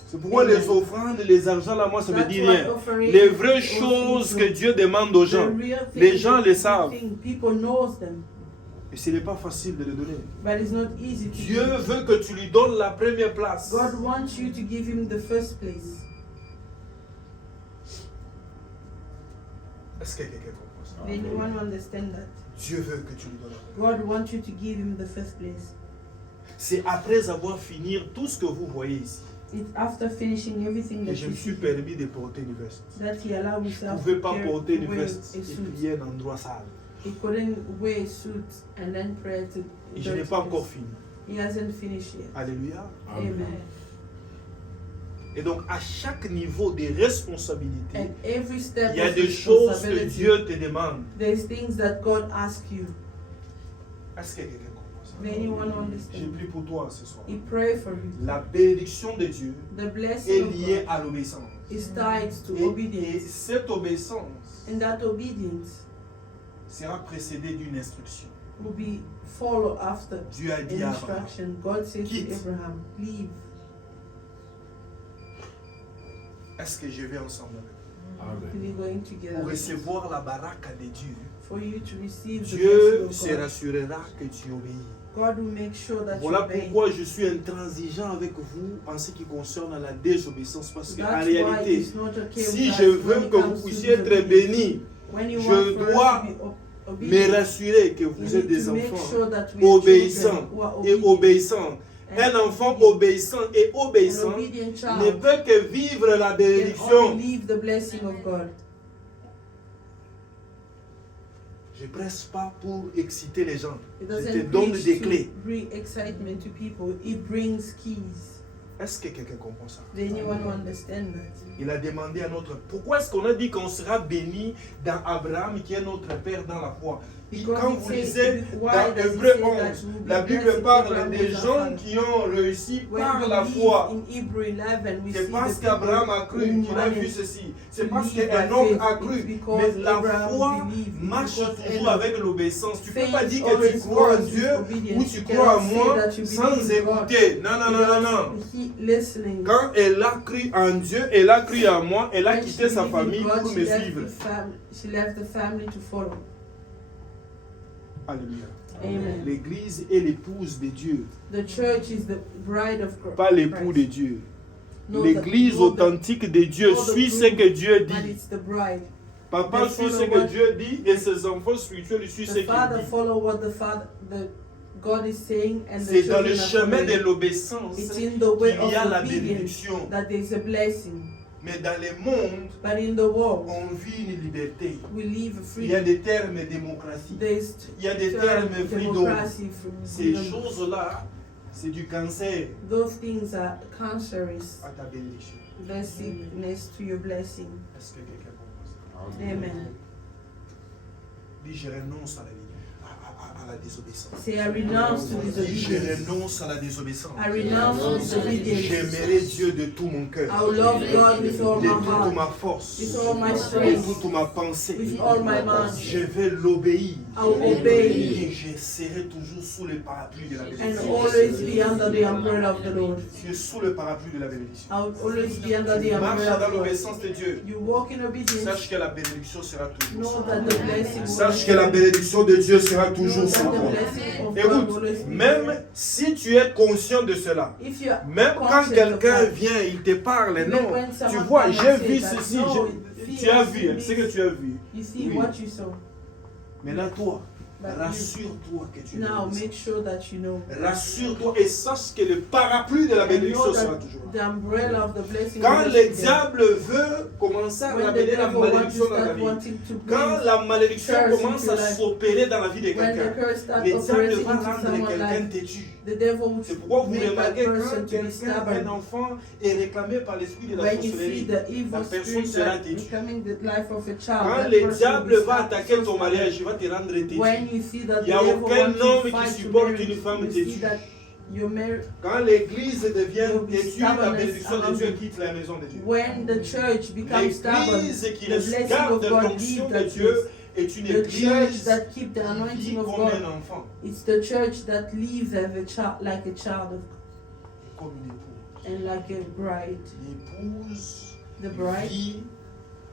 C'est pourquoi les offrandes, les argents, là, moi, ça ne me dit rien. Les vraies choses que Dieu demande aux gens, les gens les savent. Et ce n'est pas facile de les donner. Dieu veut que tu lui donnes la première place. God wants you to give him the first place. Est-ce que quelqu'un comprend ça? Anyone understand that? Dieu veut que tu lui donnes la première place. God wants you to give him the first place. C'est après avoir fini tout ce que vous voyez ici It's after finishing everything que that je me you suis see permis de porter une veste. that he allowed Je ne himself pouvais to pas porter une wear veste a et suit. prier dans un endroit sale. He couldn't wear a suit and then pray to Et je n'ai pas encore fini. He hasn't finished yet. Alléluia. Amen. Et donc, à chaque niveau de responsabilité, And every step il y a of des choses que responsibility, Dieu te demande. there's things that God asks you. Est-ce que quelqu'un comprend ça? Does anyone J'ai understand? prié pour toi ce soir. He pray for you. La bénédiction de Dieu The est blessing of liée God à l'obéissance. is tied to Et obedience. cette obéissance And that obedience sera précédée d'une instruction. will be follow after Dieu a dit à Abraham, instruction. God said quitte. to Abraham, leave. est-ce que je vais ensemble avec We're going together. vous? Pour recevoir la baraka de Dieu, For you to receive the Dieu blessing se of God. rassurera que tu obéis. God will make sure that Voilà you obey. pourquoi je suis intransigeant avec vous en ce qui concerne la désobéissance. Parce qu'en That's why réalité, it's not okay si with je us veux when it que comes vous to puissiez être disobedience. bénis, When you je want for us dois to be me obedient, rassurer que we vous êtes need des to make enfants sure that we are obéissants children who are et obedient. obéissants. Un enfant obéissant et An obéissant obedient ne child peut que vivre la can bénédiction. only leave the blessing of God. Je ne presse pas pour exciter les gens. It Je te doesn't donne preach des to clés. bring excitement to people. It brings keys. Est-ce que quelqu'un comprend ça? Does anyone understand that? Il a demandé à notre... Pourquoi est-ce qu'on a dit qu'on sera béni dans Abraham qui est notre père dans la foi? Because Quand it vous says- lisez why dans does it Hébreux say that 11, we will be la blessed Bible in parle Abraham des was our gens father? qui ont réussi When par we la read foi. in Hebrew 11, we C'est see parce the qu'Abraham a people cru who qu'il a vu managed ceci. C'est to parce live qu'un by homme faith. a It's cru. because Mais la Abraham foi believed. marche Because toujours avec l'obéissance. Tu ne peux faith pas dire que tu always crois en goes with Dieu obedience. ou tu You crois en cannot moi say that you sans believe in God écouter. Non, non, non, non, non. Listening. Quand elle a cru en Dieu, elle a cru en moi, elle a When quitté she sa believed in famille God, pour she me left suivre. she left the family to follow. Alléluia. Amen. L'église est l'épouse de Dieu, The church is the bride of Christ. pas l'époux de Dieu. No, L'église no, the- authentique de Dieu no, the suit groom, ce que Dieu but dit. it's the bride. Papa they suit ce follow que what- Dieu dit et ses enfants spirituels suivent ce The qu'il father dit. follow what the God is saying, and the C'est dans le children are chemin de following. l'obéissance It's in the way qu'il y a of la obedience bénédiction. that there is a blessing. Mais dans le monde, But in the world, on vit une liberté. we live Il y a free. des termes démocratie. There's Il y a des term termes freedom. democracy, Ces freedom. choses-là, c'est du cancer Those things are cancerous. à ta bénédiction. The sickness to your blessing. Est-ce que quelqu'un comprend ça? Amen. Dis, je renonce à la désobéissance. Say, I renounce to Dis, je disobedience. renonce à la désobéissance. I renounce to disobedience. J'aimerai Dieu de tout mon cœur, I will love God with all de my toute heart, ma force, with all my de strength, toute ma pensée. with all my mind. Je vais l'obéir. I will obey Et je serai toujours sous le parapluie de la and bénédiction. always be under the umbrella of the Lord. Tu es sous le parapluie de la bénédiction. I will always be under the Marche umbrella dans of God. l'obéissance de Dieu. You walk in obedience. Sache que la bénédiction sera toujours Know sur that the blessing will Sache que la bénédiction de Dieu sera toujours know sur that the toi. blessing of God Écoute, will always be même there. si tu es conscient de cela, If you are même quand conscious of quelqu'un that, vient, il te parle, even non, when tu someone vois, comes j'ai and vu say that, ceci, no, tu as vu, hein, ce que tu as vu. You see Oui. what you saw. Maintenant toi, But rassure-toi que tu es now béni. make sure that you know. Rassure-toi et sache que le parapluie de la And bénédiction know sera that toujours là. the umbrella of the blessing Quand will le be there. diable veut commencer à When the ramener la devil wants to malédiction dans ta start vie, wanting to quand bring, la malédiction curse commence into à life, s'opérer dans la vie de when the quelqu'un, curse starts le diable operating va into rendre someone's quelqu'un life, têtu. the devil C'est pourquoi vous will make that remarquez person quand to be quelqu'un, un stubborn. enfant est réclamé par l'esprit de la When you see sorcellerie, the la evil personne spirit sera that têtue. becoming the life of a child, Quand that le person diable will va start attaquer ton so mariage, il va te rendre têtu. When when you see that Il n'y a the devil aucun wants to homme qui fight your supporte marriage, une femme you see têtue. that your marriage, Quand l'église devient You'll be têtue, la stubbornness bénédiction de among Dieu you. quitte la maison de Dieu. when the church becomes stubborn, L'église qui the blessing garde of God l'onction leaves de that Dieu place. est une The church église that keep the qui anointing vit of comme un God, enfant it's the church that lives as a child, like a child of, et comme une épouse. and like a bride. L'épouse The bride vit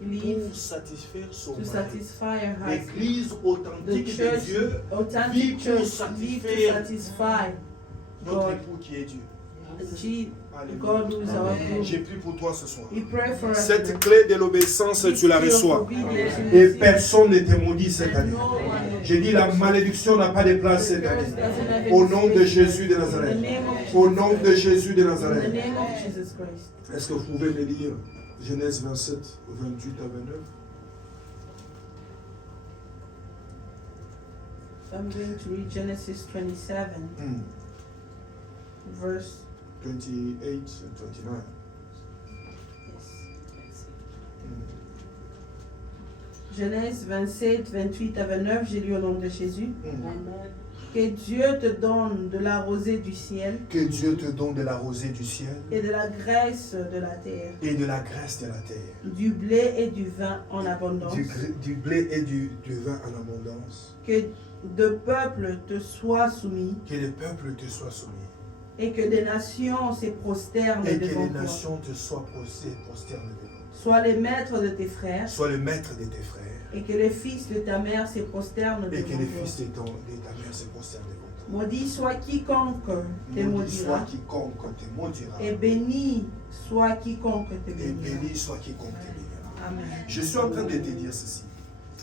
lives pour satisfaire son to mari. satisfy her husband. L'église The authentique de church, Dieu vit authentic pour church, lives to satisfaire satisfy notre God. époux qui est Dieu. The God who is our groom. J'ai pris pour toi ce soir. We pray for us. Cette clé de l'obéissance, tu la reçois. Obedience, Et personne ne te maudit cette and année. no one J'ai dit la malédiction n'a pas de place cette année. Au nom de Jésus de Nazareth. Au nom de Jésus de In the Nazareth. name of Jesus Christ. Est-ce que vous pouvez me lire Genèse 27, 28 à 29? I'm going to read Genesis 27, verse 28 and 29. yes. Genèse 27, 28 à 29, j'ai lu au nom de Jésus. Que Dieu te donne de la rosée du ciel Que Dieu te donne de la rosée du ciel et de la graisse de la terre, et de la graisse de la terre, du blé et du vin en abondance. du blé et du vin en abondance. Que de peuples te soient soumis Que les peuples te soient soumis et que des nations se prosternent et que devant les toi. nations te soient prosternées devant toi. Sois les maîtres de tes frères Sois le maître de tes frères et que les fils de ta mère se prosternent et que devant les toi. fils de ta mère se prosternent devant toi. Maudit soit quiconque te Maudit soit maudira quiconque te maudira et béni soit quiconque te et bénira. béni soit quiconque te bénira. Amen. Je suis en train de te dire ceci.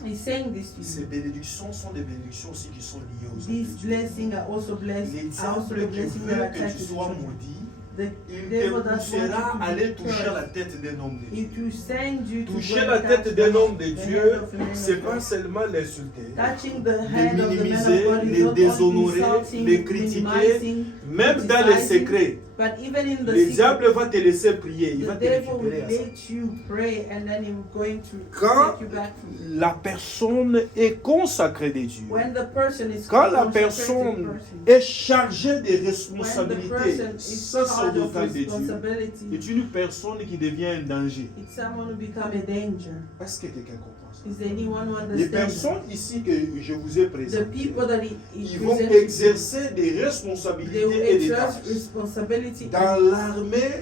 He's saying this to Ces you. bénédictions sont des bénédictions aussi qui sont liées aux These autres. blessings are also blessed. Les Are also the diables qui blessings that veulent are que attached tu to the sois children. maudit, The il devil te that poussera à aller wants you to toucher be la cursed. tête d'un homme de Dieu. If you send you to Toucher go la and tête touch d'un homme de the head Dieu, of a man of c'est God. pas seulement l'insulter, Touching the head les of the man of minimiser, God is les not only déshonorer, insulting, les critiquer, minimizing, même dans les criticizing, secrets. but even in the Le secret, diable va te laisser prier, il va the te devil will récupérer à ça. let you pray and then he's going to Quand take you back from. la personne est consacrée de Dieu, When the person is quand la consecrated personne person, est chargée des when the responsabilités person is charged of sacerdotales de Dieu, responsibility, est une personne qui devient un danger. it's someone who become a danger. Est-ce que quelqu'un comprend ça? Is there anyone who Les understands? personnes ici que je vous ai The présentées, people that he ils vont presented, exercer des they will responsabilités et des exerce tâches. responsibility Dans l'armée,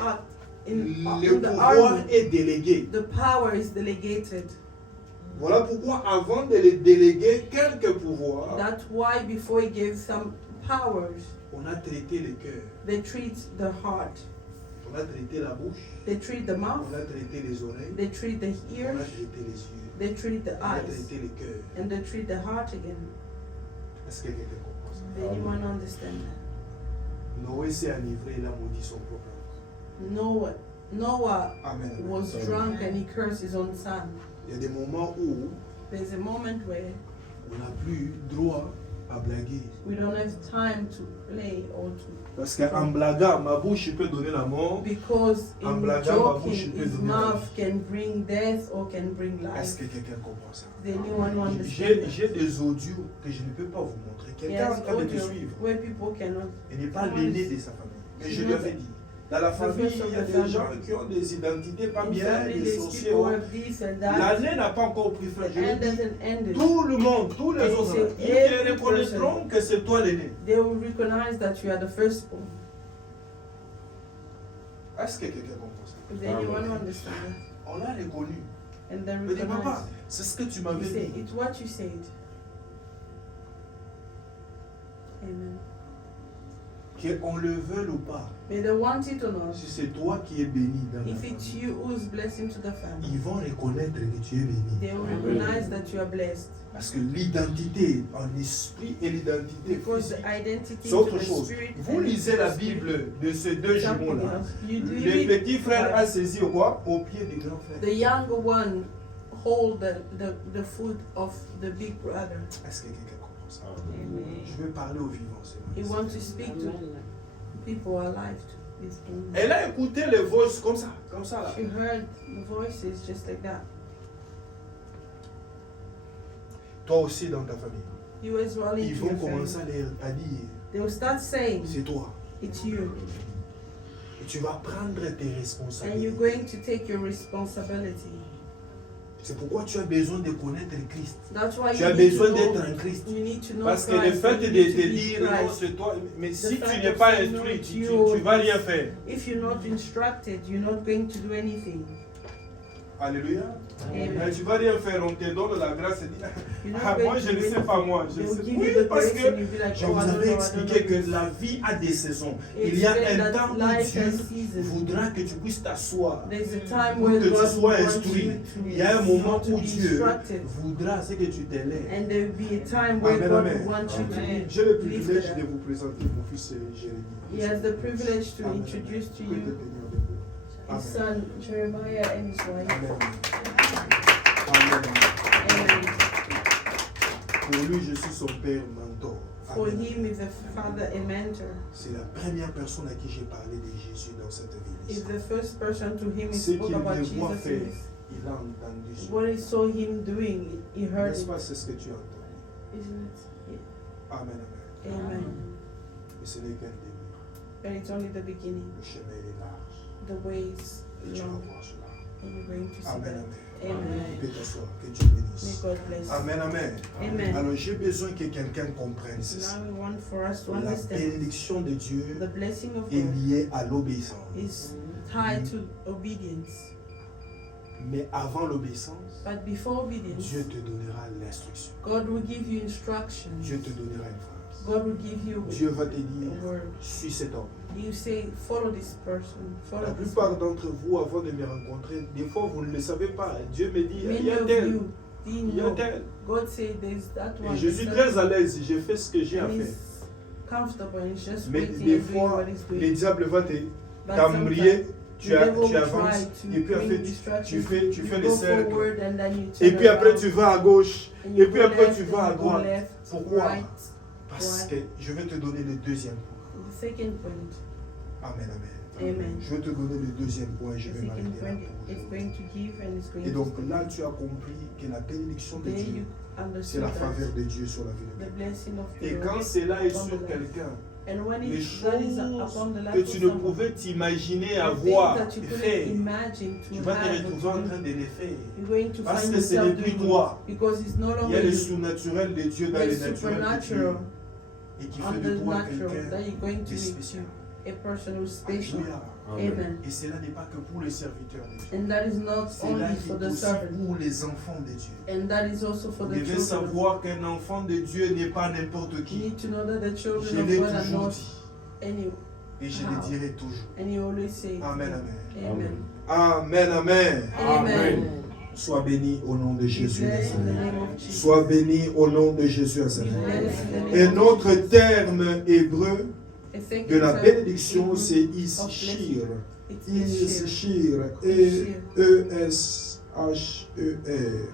in le the pouvoir army. est délégué. The power is delegated. Voilà pourquoi avant de les déléguer quelques pouvoirs, That's why before he gave some powers, on a traité le cœur, they treat the heart, on a traité la bouche, they treat the mouth, on a traité les oreilles, they treat the on a ears, traité les yeux, they treat the on a eyes, traité le cœur. and they treat the heart again. Est-ce que quelqu'un comprend ça? Does anyone understand that? Noé s'est enivré, il a maudit son propre enfant. Noah Amen. was drunk and he cursed his own son. Il y a des moments où There's a moment where on n'a plus droit à blaguer. we don't have time to play or to, Parce qu'en blaguant, ma bouche peut donner la mort. because En in blaguant, ma bouche joking, peut his donner la mouth can bring death or can bring Est-ce life. que quelqu'un comprend ça? Does anyone understand that? J'ai des audios que je ne peux pas vous montrer. Quelqu'un est en Yes, train de me audio suivre. where people cannot. Il n'est pas l'aîné de sa famille. Mais je lui avais dit. Dans la famille, il y a des gens qui ont des identités pas In bien, family, des these sorciers. people have this and that. L'année n'a pas encore pris fin. The Je lui ai end dit, hasn't ended. tout le monde, tous les And autres, say ils every te reconnaîtront que c'est toi l'aîné. They will recognize that you are the firstborn. Est-ce que quelqu'un comprend ça? Does anyone understand that? On l'a reconnu. And they Mais dis papa, recognize. c'est ce que tu You m'avais say, dit. it's what you said. Amen. Qu'on le veuille ou pas, May they want it or not. si c'est toi qui es béni dans la If it's famille, you who's blessing to the family, ils vont reconnaître que tu es béni. they will recognize that you are blessed. Parce que l'identité en esprit et l'identité Because physique, the identity c'est to autre the chose. spirit Vous and lisez la the spirit Bible de ces deux is something jumeaux-là. else. You do Le read petit frère a Bible. saisi quoi? Au pied du grand frère. The younger one hold the foot of the big brother. Est-ce que quelqu'un comprend ça? Amen. Je vais parler aux vivants. He seulement. wants to speak to people alive. To this woman. Elle a écouté les voix comme ça là. She heard the voices just like that. Toi aussi dans ta famille. You as well ils into vont your commencer family. à dire, They will start saying, c'est toi. it's you. Et tu vas prendre tes And you're responsabilités. going to take your responsibility. C'est pourquoi tu as besoin de connaître le Christ. That's why Tu you as need besoin to d'être know, en Christ. you need to know Parce que le Christ. fait You de need te to be dire, non, Christ. c'est toi, mais si fact tu n'es of pas saying no instruit, to tu you ne vas rien faire. If you're not instructed, you're not going to do anything. Alléluia. Amen. Mais tu ne vas rien faire, on te donne la grâce et dit, You're not ah, going moi to je do ne sais anything. pas moi. Je They will sais. give Oui, you the parce grace que and you'll be like, je oh, vous I don't avais know, expliqué I don't know. que la vie a des saisons. It's Il y a explained un that temps où life Dieu has seasons. voudra que tu puisses t'asseoir. There's a time Pour where que tu God sois wants instruit. you Il y a un moment to où be Dieu instructed. voudra c'est que tu t'élèves. And there will be a time where Amen, God amen. will want you to be J'ai le lifted privilège de up. vous présenter mon fils Jérémie. He has the privilege to Amen. introduce to Que te you bénir de vous. his Amen. son Jeremiah and his wife. Amen. Amen. Amen. Pour lui, je suis son père mentor. For Amen. him is a father and mentor. C'est la première personne à qui j'ai parlé de Jésus dans cette Is église. the first person to him he Ce spoke qu'il about me voit Jesus. faire, il a entendu. What he saw him doing, he heard N'est-ce it. pas, c'est ce que tu as entendu. Isn't it? Amen, amen. Amen. Mais ce n'est qu'un début. But it's only the beginning. Le chemin il est large. The way is Et tu vas long, voir cela. and you're going to see Amen, that. amen. Amen. Tu peux t'asseoir. Que Dieu May bénisse. God bless. Amen, amen. Amen. Alors j'ai besoin que quelqu'un comprenne ceci. Now we want for us to La understand bénédiction de Dieu the blessing of est God liée à l'obéissance. is tied to obedience. Mais avant l'obéissance, But before obedience, Dieu te donnera l'instruction. God will give you instructions. Dieu te donnera une phrase. God will give you Dieu va te dire, a word. suis cet homme. You say, follow this person. La Follow this plupart person. d'entre vous, avant de me rencontrer, des fois vous ne le savez pas. Dieu me dit, il Many y a of tel, you didn't il y a know. tel. God said there's that one. Et je suis there's très that à l'aise, j'ai fait ce que j'ai à one. And faire. he's comfortable and he's just Mais waiting des and doing fois, what he's les doing. diable va te But t'embrayer, tu, the devil will avances, try et to puis après bring tu distractions. fais You les go cercles. forward and then you Et turn puis après around. tu vas à gauche, And et you puis go après left tu vas and à you go droite. left, Pourquoi? right. Parce Why? que je vais te donner le deuxième point. The second point, Amen, amen. Amen. Je vais te donner le deuxième point, je the vais second m'arrêter là point pour is aujourd'hui. going to give and is going Et donc to là, tu as compris que la bénédiction de There Dieu, you c'est understand la that faveur de Dieu sur la vie de the quelqu'un. blessing of Et the quand Lord cela est upon sur the life. quelqu'un, And when les that is choses upon the life que of tu ne someone, pouvais t'imaginer the avoir things that you couldn't fait, imagine to tu vas te have, retrouver en or to train do, de les faire. you're going to Parce find que ce yourself n'est plus doing toi. it because it's no Il y longer a le you. surnaturel de Dieu dans There's le naturel de Dieu supernatural et qui on fait de the toi natural quelqu'un that you're going to de make spécial. you a person who's special. Alléluia. Amen. Et cela n'est pas que pour les serviteurs de Dieu. And that is not Cela only est for the aussi servant, pour les enfants de Dieu. and that is also for Vous the devez children. savoir qu'un enfant de Dieu n'est pas n'importe You qui. need to know that the Je children l'ai of God are toujours not dit any, et je Wow. le dirai toujours. and you always say, Amen, amen. Amen. Amen, amen. Amen. Sois béni au nom de Be Jésus. blessed in the Nazareth. name of Jesus. Sois béni au nom de Jésus. Be Nazareth. blessed in the Et name of notre Jesus. terme hébreu A second de la term bénédiction, is c'est of blessing. Ischir. It's Ishir. Ischir. E-E-S-H-E-R.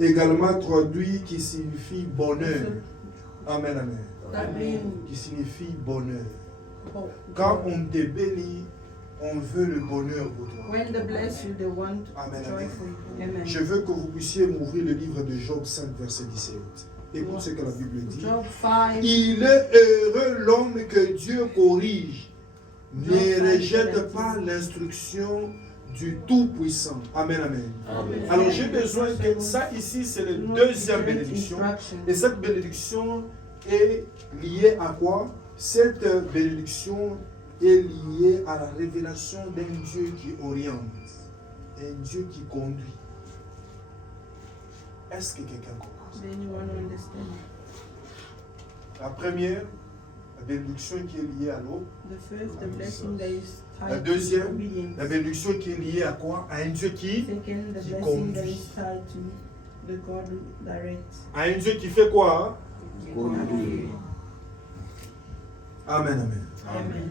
Également traduit qui signifie bonheur. Amen, amen. That means Qui signifie bonheur. hope. Quand on te bénit, on veut le bonheur pour toi. When they bless you, they want Amen, joy amen. for you. Amen. Je veux que vous puissiez m'ouvrir le livre de Job 5, verset 17. Écoute ce que la Bible dit. Job 5. Il est heureux l'homme que Dieu corrige. Ne rejette pas l'instruction du Tout-Puissant. Amen, amen. Amen. Alors j'ai besoin que ça ici, c'est la deuxième bénédiction. Et cette bénédiction est liée à quoi? Cette bénédiction est liée à la révélation d'un Dieu qui oriente, un Dieu qui conduit. Est-ce que quelqu'un comprend? Then you want to understand. La première, la bénédiction qui est liée à l'eau. The first, the blessing that is La tied to deuxième, obedience. la bénédiction qui est liée à quoi? À un Dieu qui Second, the qui blessing that conduit. is tied to the God who directs. À un Dieu qui fait quoi? Amen, amen. Amen.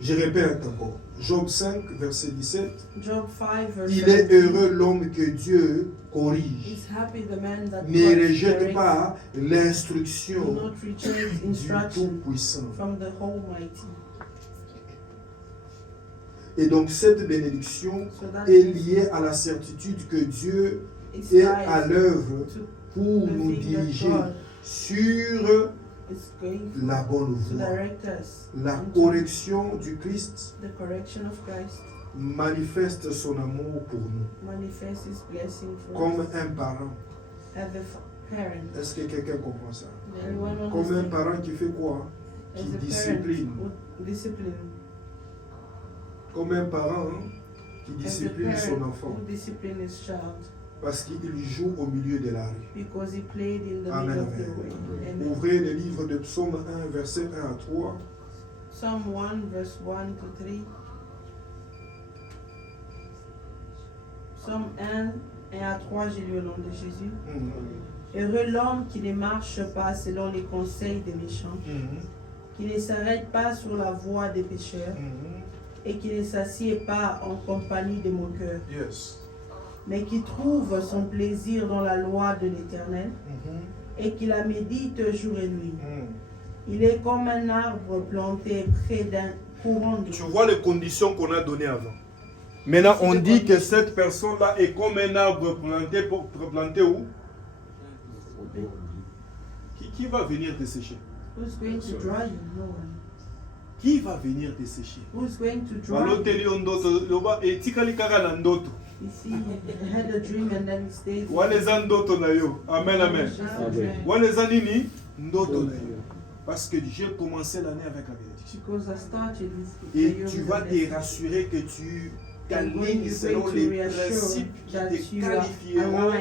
Je répète encore. Job 5, verset 17. Job 5, verse Il est 17. heureux l'homme que Dieu corrige. Is happy the man that Ne God rejette directs. pas Do l'instruction not reject du instruction Tout-Puissant. from the Almighty. Et donc cette bénédiction So that est is liée à la certitude que Dieu est à l'œuvre pour nous diriger sur la bonne voie. La correction du Christ manifeste son amour pour nous. Comme un parent. Est-ce que quelqu'un comprend ça? Comme un parent qui fait quoi? Qui discipline. Comme un parent qui discipline son enfant. Parce qu'il joue au milieu de la rue. Amen, amen. Ouvrez le livre de Psaume 1, verset 1 à 3. Psalm 1, verse 1 to 3. Psalm 1 et à 3, j'ai lu au nom de Jésus. Heureux l'homme qui ne marche pas selon les conseils des méchants, qui ne s'arrête pas sur la voie des pécheurs, et qui ne s'assied pas en compagnie des moqueurs, mais qui trouve son plaisir dans la loi de l'Éternel, et qui la médite jour et nuit. Il est comme un arbre planté près d'un courant d'eau. Tu vois les conditions qu'on a données avant. Maintenant, on dit que cette personne-là est comme un arbre planté où? Qui va venir te sécher? Who's going to dry you? No one. Qui va venir te sécher? Who's going to dry you? You see, he had a dream and then he stayed. Amen, amen. Parce que j'ai commencé l'année avec la bénédiction. Et tu vas te rassurer que tu t'alignes selon les principes qui te qualifieront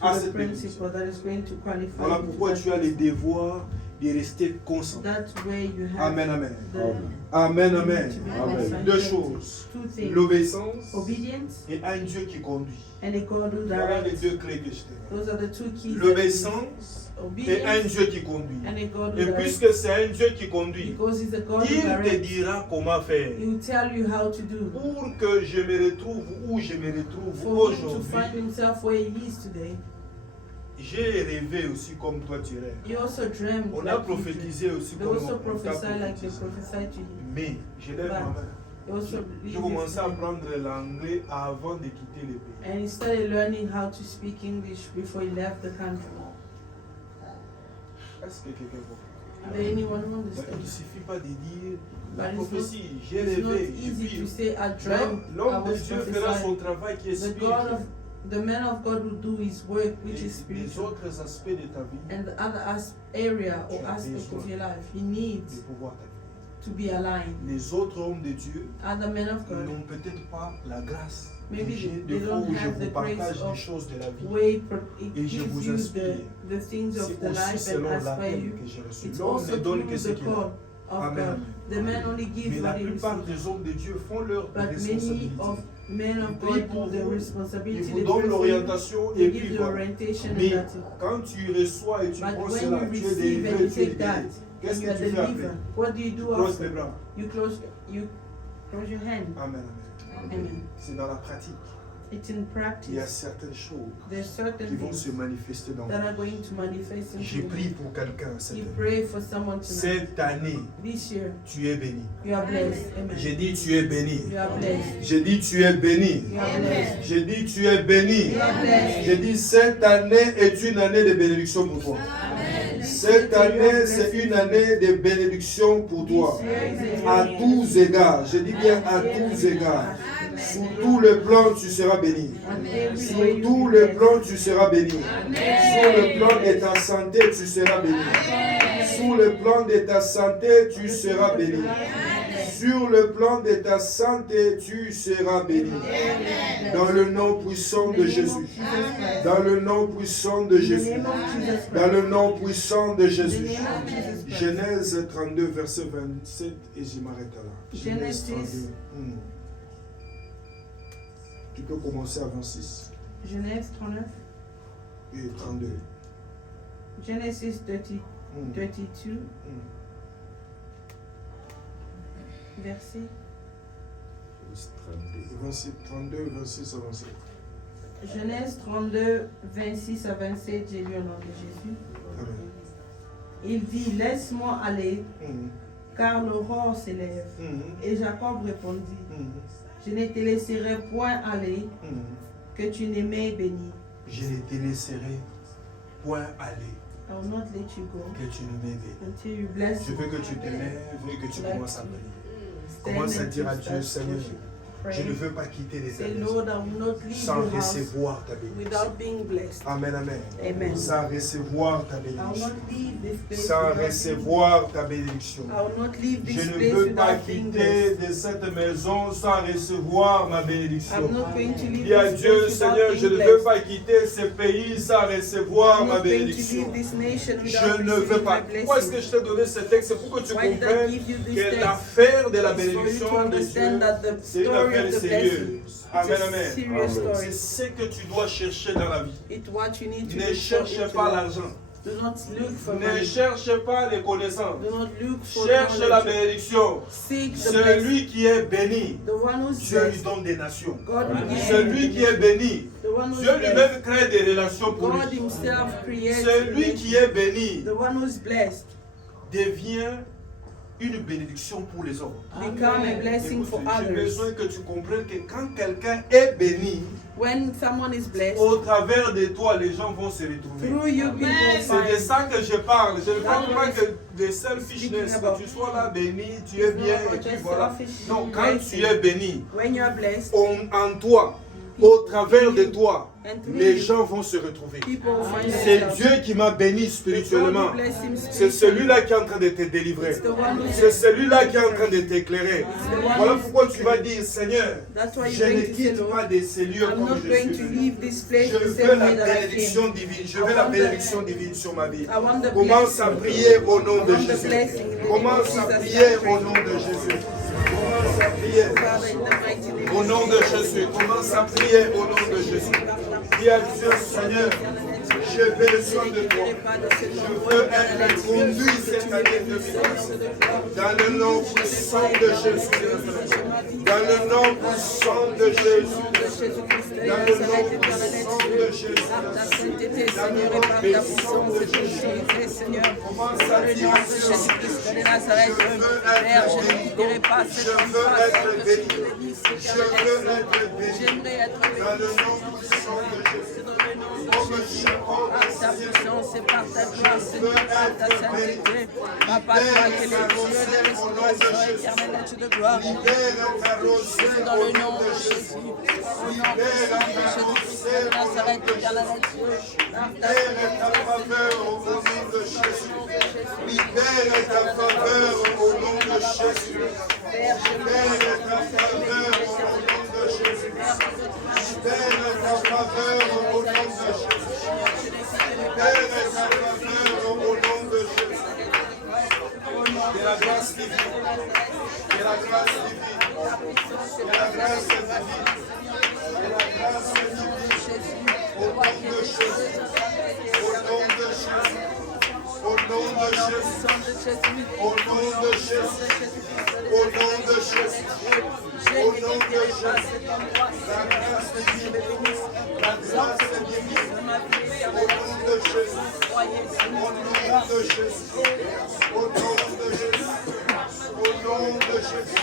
à cette bénédiction. Voilà pourquoi tu as les devoirs de rester constant. Amen, amen. Amen, amen. Deux choses. L'obéissance et un Dieu qui conduit. Voilà les deux clés que je te donne. L'obéissance et un Dieu qui conduit. Et puisque c'est un Dieu qui conduit, il te dira comment faire. Pour que je me retrouve où je me retrouve aujourd'hui. J'ai rêvé aussi comme toi tu rêves. On a prophétisé aussi comme on t'a prophétisé. Mais je lève ma main. Je commençais à apprendre l'anglais avant de quitter le pays. And he started learning how to speak English before he left the country. Est-ce que quelqu'un comprend? Does anyone understand? Il ne suffit pas de dire la But prophétie, j'ai it's not rêvé. easy to say I dreamt, I L'homme de was Dieu fera son prophesying. travail qui est spirituel. The man of God will do his work, which is Les spiritual. autres aspects de ta vie, And the other area or aspect of your life, he needs de pouvoir t'aider. to be aligned. Les autres hommes de Dieu Other men of God, n'ont peut-être pas la grâce. maybe Des they fois don't où je have vous the partage grace des of choses de la vie. way it Et je gives vous you inspire. the things of C'est the aussi life and selon aspire you. l'appel que j'ai reçu. It's L'homme also ne donne through que ce the qu'il a. call of Amen. God. The man only Mais gives la what he plupart receives. des hommes de Dieu font leur But many responsabilité. of men of Ils prient God pour do the vous, responsibility. ils vous They donnent pray for you, l'orientation they et give puis the voilà. orientation and Mais that's it. quand tu reçois et tu But prends when cela, you tu es receive and délivré, you tu es take libéré. that, Qu'est-ce and you que are tu fais après? delivered, what do you do Tu creuses after? les bras. You close your hand. Amen, amen. Amen. C'est dans la pratique. It's in Il y a practice. certaines choses There's certain qui vont things se manifester dans that vous. are going to manifest J'ai into prié you. pour quelqu'un cette You année. pray for someone tonight. Cette année, This year, tu es béni. you are blessed. Amen. J'ai dit tu es béni. You are blessed. J'ai dit tu es béni. You are blessed. J'ai dit tu es béni. You are blessed. J'ai dit cette année est une année de bénédiction pour toi. Cette année, c'est une année de bénédiction pour toi. À tous égards. Je dis bien à tous égards. Sous tout le plan, tu seras béni. Sous tout le plan, tu seras béni. Sur le plan de ta santé, tu seras béni. Sur le plan de ta santé, tu seras béni. Sur le plan de ta santé, tu seras béni. Dans le nom puissant de Jésus. Dans le nom puissant de Jésus. Dans le nom puissant de Jésus. Genèse 32, verset 27, et j'y m'arrête là. Genèse 32. Tu peux commencer à 26 Genèse 39. et 32. Genesis 32. Verset. 32, 26 à 27. Genèse 32, 26 à 27, j'ai lu au nom de Jésus. Amen. Il dit, laisse-moi aller, car l'aurore s'élève. Et Jacob répondit, je ne te laisserai point aller, que tu ne m'aies béni. je ne te laisserai point aller. I will not let you go Que tu ne m'aies béni. until you bless Je me. veux que tu te lèves et que tu commences à prier. Stand Commence à and dire à to Dieu, start Seigneur, worship. je ne Pray. veux pas quitter les Say, maison Lord, I will not leave sans your house recevoir ta bénédiction. without being blessed. Amen, amen. Amen. Sans recevoir ta I will bénédiction. not leave this place Sans without being recevoir ta bénédiction. I will not leave Je this ne place veux pas without being quitter blessed. de cette maison sans recevoir ma bénédiction. I'm not going to leave Dis à this Dieu, place Seigneur, without je being ne veux blessed. pas quitter ce pays sans recevoir I'm ma not going to bénédiction. leave this nation Je without ne veux receiving pas. my Pourquoi est-ce que blessing. je t'ai donné ce texte? C'est pour que tu Why did I comprennes give you this que text? l'affaire de la It's for you to bénédiction de understand Dieu, that the c'est une story affaire of the sérieuse. blessing Amen, is a amen. serious C'est story. ce que tu dois chercher dans la vie. It's what you need to Ne look for cherche into pas life. l'argent. Do not look for Ne money. cherche pas les connaissances. Do not look for Cherche la knowledge. bénédiction. Seek the blessing. Celui qui est béni, The one who's Dieu lui blessed. donne des nations. God will give Celui you qui est béni, the one who's Dieu blessed. lui-même crée des relations pour God lui. himself creates Celui qui est béni the one who's blessed devient une bénédiction pour les autres. become a blessing for J'ai others. besoin que tu comprennes que quand quelqu'un est béni, When someone is blessed, au travers de toi, les gens vont se retrouver. through you people C'est de find. ça que je parle. Je ne parle That pas is que de selfishness, speaking about. que tu sois là béni, tu es bien et puis Just voilà. selfish Non, quand blessing. tu es béni, When you are blessed, en toi, au travers de toi, and through les you, gens vont se retrouver. people find C'est themselves. Dieu qui m'a béni God spirituellement. will bless him C'est spiritually. celui-là qui est en train de te délivrer. It's the one who's C'est celui-là qui est en train de t'éclairer. the one Voilà who's pourquoi tu vas dire, Seigneur, That's why je you're ne going to say, quitte Lord, pas de ces lieux I'm comme not je going suis to venu. leave this place Je the veux same la way that I bénédiction came. divine. Je I veux la want the- bénédiction divine sur ma vie. I want the Commence à blessing. prier au nom de I want the Jésus. blessing in the name of Commence à Jesus. prier au nom de Jésus. Commence à prier. Father, in the mighty name Au of nom de Jésus, commence à prier au nom de Jésus. Dis à Dieu, Seigneur, j'ai besoin de toi. Je veux être conduit cette année 2017 dans le nom puissant de Jésus. Dans le nom puissant de Jésus. Dans le nom puissant de Jésus. Dans le nom puissant de Jésus. Commence à dire, Dieu, je veux être béni. Je veux être béni. Dans le nom puissant de Jésus. Comme ta puissance et par ta gloire, Seigneur, par ta sainteté. Papa, toi qui es le Dieu de restauration éternelle et de gloire. C'est dans le nom de Jésus. Au nom de Jésus-Christ de Nazareth, éternel Dieu. Par ta libère ta faveur au nom de Jésus. Libère ta faveur au nom de Jésus. Libère ta faveur au nom de Jésus. Libère ta faveur au nom de Jésus. Libère ta faveur au nom de Jésus. Que la grâce divine. Que la grâce divine. Que la grâce divine. Que la grâce divine. Au nom de Jésus. Au nom de Jésus. Au nom de Jésus. Au nom de Jésus. Au nom de Jésus. Au nom de Jésus. La grâce divine. La grâce divine. Au nom de Jésus. Au nom de Jésus. Au nom de Jésus. Au nom de Jésus.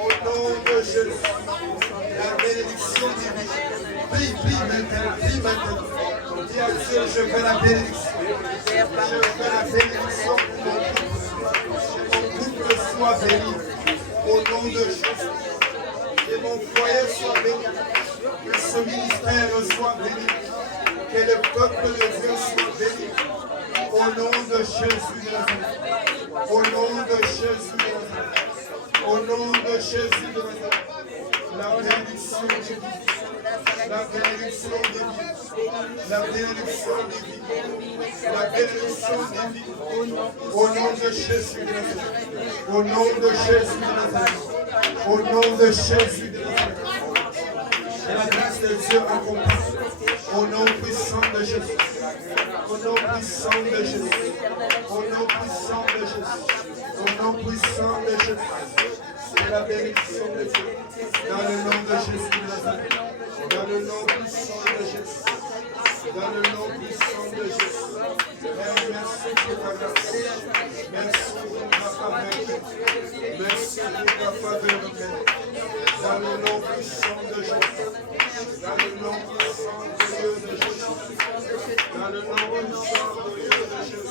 Au nom de Jésus. La bénédiction divine. Prie maintenant. Prie maintenant. Dis à Dieu, je veux la bénédiction. Je veux la bénédiction pour mon couple. Que mon couple soit béni. Au nom de Jésus. Que mon foyer soit béni. Que ce ministère soit béni. Que le peuple de Dieu soit béni. Au nom de Jésus de Nazareth. Au nom de Jésus de Nazareth. Au nom de Jésus de Nazareth. La bénédiction divine. La bénédiction divine. La bénédiction divine. La bénédiction divine. Au nom de Jésus de Nazareth. Au nom de Jésus de Nazareth. Au nom de Jésus de Nazareth. Et la grâce de Dieu accompagne. Au nom puissant de Jésus. Au nom puissant de Jésus. Au nom puissant de Jésus. Au nom puissant de Jésus. C'est la bénédiction de Dieu. Dans le nom de Jésus de Nazareth. Dans le nom puissant de Jésus. Dans le nom puissant de Jésus. Père, merci pour ta grâce. Merci pour ta faveur. Merci pour ta faveur, Père. Dans le nom puissant de Jésus. Dans le nom puissant de Dieu de Jésus. Dans le nom puissant de Jésus.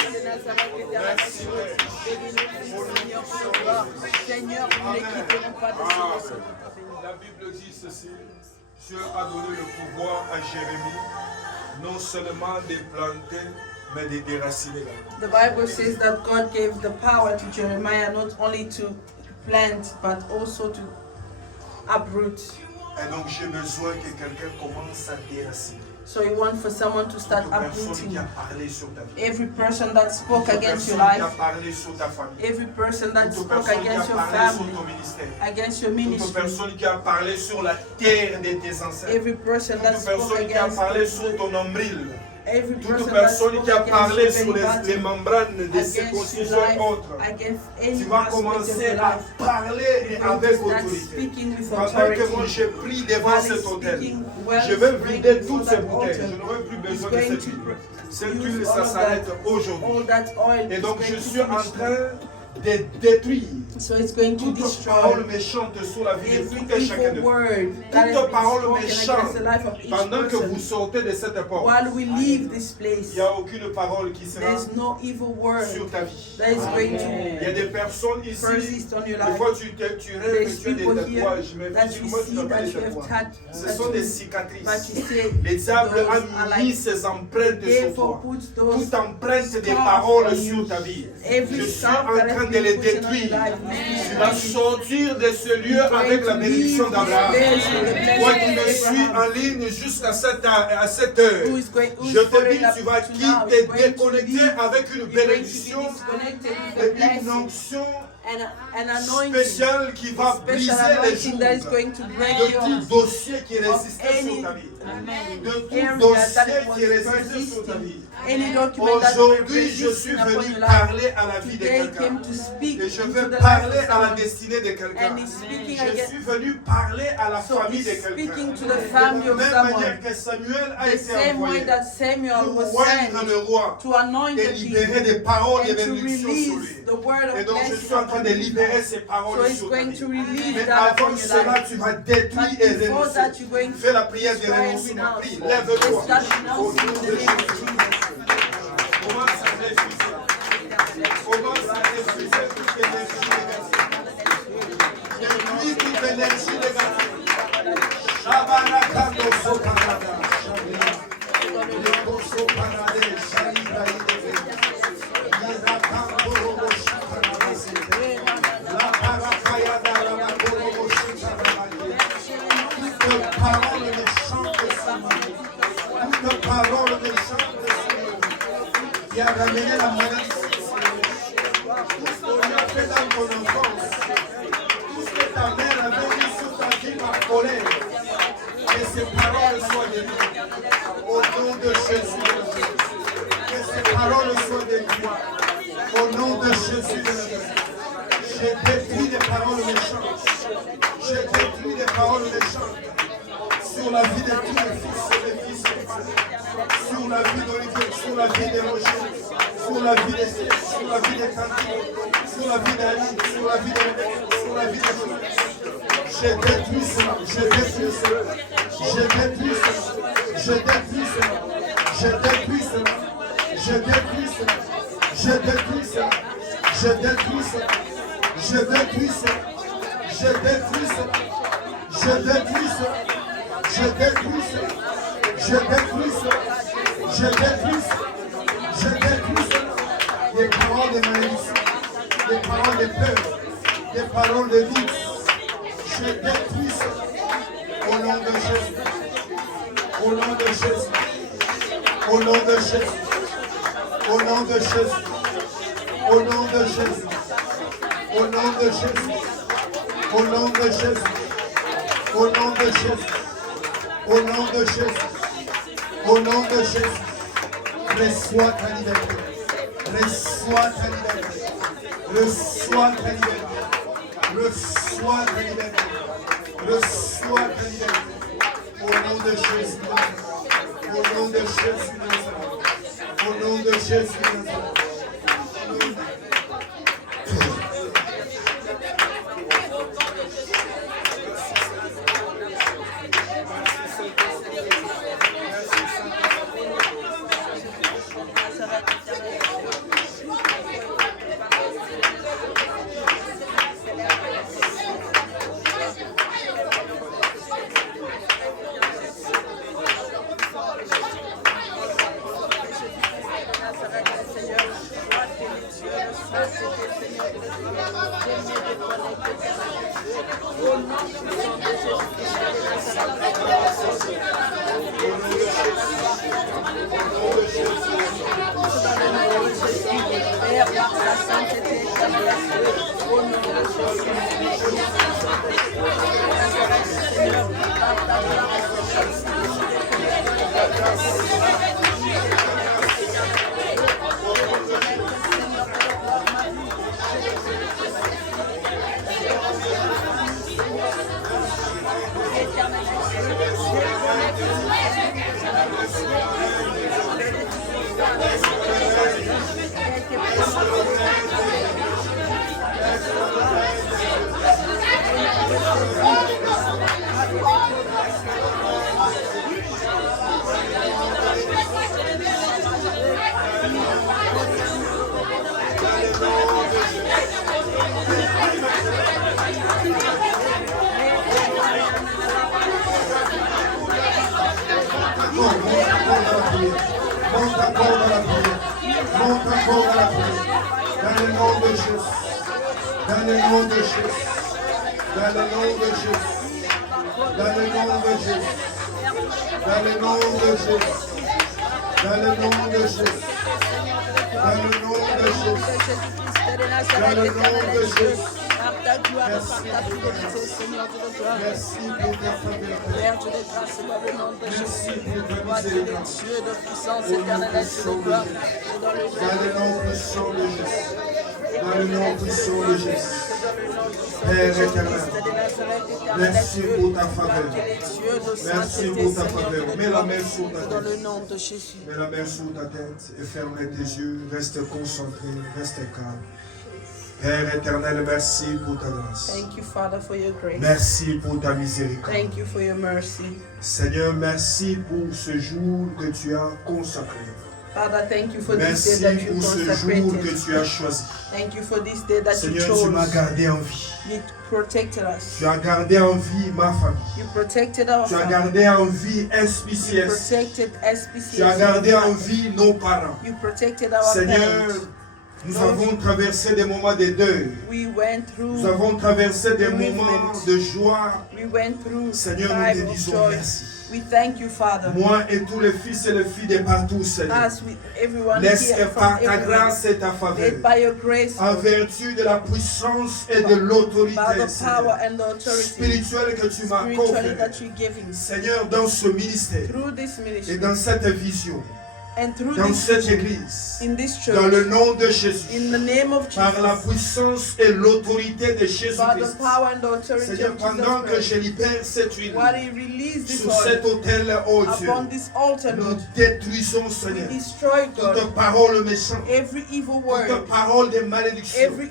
Merci. Seigneur, nous ne quitterons pas de ce La Bible dit ceci. Dieu a donné le pouvoir à Jérémie, non seulement de planter, mais de déraciner. The Bible says that God gave the power to Jeremiah not only to plant, but also to uproot. Et donc j'ai besoin que quelqu'un commence à déraciner. So you want for someone to start Toute personne uprooting qui a parlé sur ta vie. every person that spoke Toute against your personne qui a life, parlé sur ta famille. every person that Toute spoke personne qui a against your parlé sur family, ton ministère. against your Toute ministry, personne qui a parlé sur la terre de tes ancêtres. every person that Toute spoke personne qui a against parlé sur ton nombril. every Toute person that personne spoke qui a parlé against sur your les belly membranes des against circoncisions your et life, autres. against Tu any vas aspect of commencer your à life. parler You're going avec to start autorité. speaking with Pendant que moi authority. j'ai pris devant While cet he's autel, speaking, while je he's vais praying vider before toutes ces that bouteilles. altar, Je n'aurai plus he's besoin de going cette to huile. Cette use huile, all ça of s'arrête that, aujourd'hui. all that oil Et is donc going je to suis en finish. train de détruire So it's going to toute parole destroy méchante sur la vie de every tout et chacun de evil vous. word that has Toute been parole spoken méchante, against the life of each pendant que vous person. sortez de cette porte, While we leave this il place, n'y a aucune parole qui sera there's no evil word sur ta vie. that is going Il y a to des personnes ici, persist on your des life. fois tu rêves There's que tu as des people here tatouages, mais that you physiquement tu see n'as pas that des you have tatouages. touched, Ce that sont des but cicatrices. you say Le diable those a are mis like, ses empreintes sur therefore toi. put those Toute empreinte des scars paroles on sur you. ta vie. Every Je suis scar en that train has de les been put on your détruire. life Tu vas sortir de ce lieu avec la bénédiction d'Abraham. Toi qui me suis en ligne jusqu'à cette heure, who is going, who je is te following dis, up tu vas to now, is te going to déconnecter leave. avec une You're going to be bénédiction disconnected with et the blessing une onction and an anointing, spéciale qui va briser special les anointing that is jours going to break de your tout dossier qui of résistait sur any ta vie. De tout area dossier that qui was résistait sur ta vie. persisting, any document that was Aujourd'hui, je suis resisting upon venu your life. parler à la vie de Today quelqu'un. came to speak Et je into veux the parler life of à la someone. destinée de quelqu'un. And he's speaking Je again. suis venu parler à la So famille de he's quelqu'un. speaking to the De family la of même someone. manière que Samuel a The été same way envoyé that Samuel pour was oindre le sent roi to anoint et the libérer king des paroles de and to bénédiction sur lui. release the word of Et donc je blessing suis en train upon de you. libérer ces So paroles he's sur ta going vie. to release Mais that upon avant your cela, life. tu vas détruire But et before renoncer. that, you're going to Fais la prière de destroy and renoncement. renounce. Prie, Let's lève-toi. start Au renouncing nom in de the name of Jésus. Jesus. Commence à réfléchir. Commence à réfléchir toute énergie négative. Détruis toute énergie négative. Shabarakando soparada. Leko soparade, shalida ideve. Yerakambo robo shikarabase. La parakayada rabakorobo shikarabase. Toute parole méchante sur ma vie. Toute parole méchante sur ma vie. Qui a ramené la maladie. Tout ce qu'on a fait dans ton enfance. Tout ce que ta mère avait mis sur ta vie par colère. Que ces paroles soient détruites. Au nom de Jésus de Nazareth. Que ces paroles soient détruites. Au nom de Jésus de Nazareth. Je détruis des paroles méchantes. Je détruis des paroles méchantes. Sur la vie de tous les fils et les fils et les femmes. Sur la vie d'Olivier, sur la vie de Roger, sur la vie de Steph, sur la vie de Candy, sur la vie d'Ali, sur la vie de Rebecca, sur la vie de Jules. Je détruis cela, je détruis cela, je détruis cela, je détruis cela, je détruis cela, je détruis cela, je détruis cela, je détruis cela, je détruis cela, je détruis cela, je détruis cela, je détruis cela, je détruis cela, je détruis cela, je détruis cela, des paroles de malédiction, des paroles de peur, des paroles de doute. Je détruis cela au nom de Jésus, au nom de Jésus, au nom de Jésus, au nom de Jésus, au nom de Jésus, au nom de Jésus, au nom de Jésus, au nom de Jésus, au nom de Jésus, au nom de Jésus, reçois ta liberté, reçois ta liberté, reçois ta liberté, reçois ta liberté, reçois ta liberté, au nom de Jésus, au nom de Jésus, au nom de Jésus. Père, par ta sainteté éternelle, au nom de Jésus. Seigneur, par ta grâce, Monte encore dans la prière. Monte encore dans la prière. Dans le nom de Jésus. Dans le nom de Jésus. Dans le nom de Jésus. Dans le nom de Jésus. Dans le nom de Jésus. Dans le nom de Jésus. Dans le nom de Jésus. Dans le nom de Jésus. Par ta gloire, par ta fidélité, Seigneur de gloire. Merci pour ta faveur. Père Dieu de grâce, dans le nom de Merci Jésus. pour ta Toi, tu es le miséricorde. Dieu de puissance éternelle, Dieu de gloire. Et dans le Dans le nom puissant de Jésus. Dans le nom puissant de Jésus. Père éternel, merci pour ta faveur. Merci pour ta faveur. Mets la main sur ta dans le tête. nom de Jésus. Mets la main sur ta tête et ferme tes yeux. Reste concentré, reste calme. Père éternel, merci pour ta grâce. Thank you, Father, for your grace. Merci pour ta miséricorde. Thank you for your mercy. Seigneur, merci pour ce jour que tu as consacré. Father, thank you for this Merci day that you pour ce jour que consecrated. tu as choisi. Thank you for this day that you Seigneur, tu m'as chose. gardé en vie. You protected us. Tu as gardé en vie ma famille. You protected our Tu as family. gardé en vie You SPCS. protected SPCS. Tu as gardé en vie nos parents. You protected our Seigneur, parents. nous avons traversé des moments de deuil. We went through. Nous avons traversé des bereavement. moments de joie. We went through Seigneur, time nous te of disons joy. merci. We thank you, Father. Moi et tous les fils et les filles de partout, Seigneur. As with everyone Laisse here que from par ta everywhere, grâce et ta faveur, led by your grace, en vertu de la puissance et de by l'autorité the power Seigneur, and the authority spirituelle que tu m'as spiritually conférée, that you're giving Seigneur, dans ce ministère through this et ministry dans cette vision, and through dans this cette église, in this dans le church, nom de Jésus, in the name of par la Jesus, puissance et l'autorité de by Jésus-Christ. the power and the authority Seigneur, of pendant que Jesus je libère cette Christ, huile while He released this sur oil cet autel, oh Dieu, upon this altar, nous Lord, détruisons, we Seigneur, destroy God toute parole méchante, every evil toute word, parole de malédiction every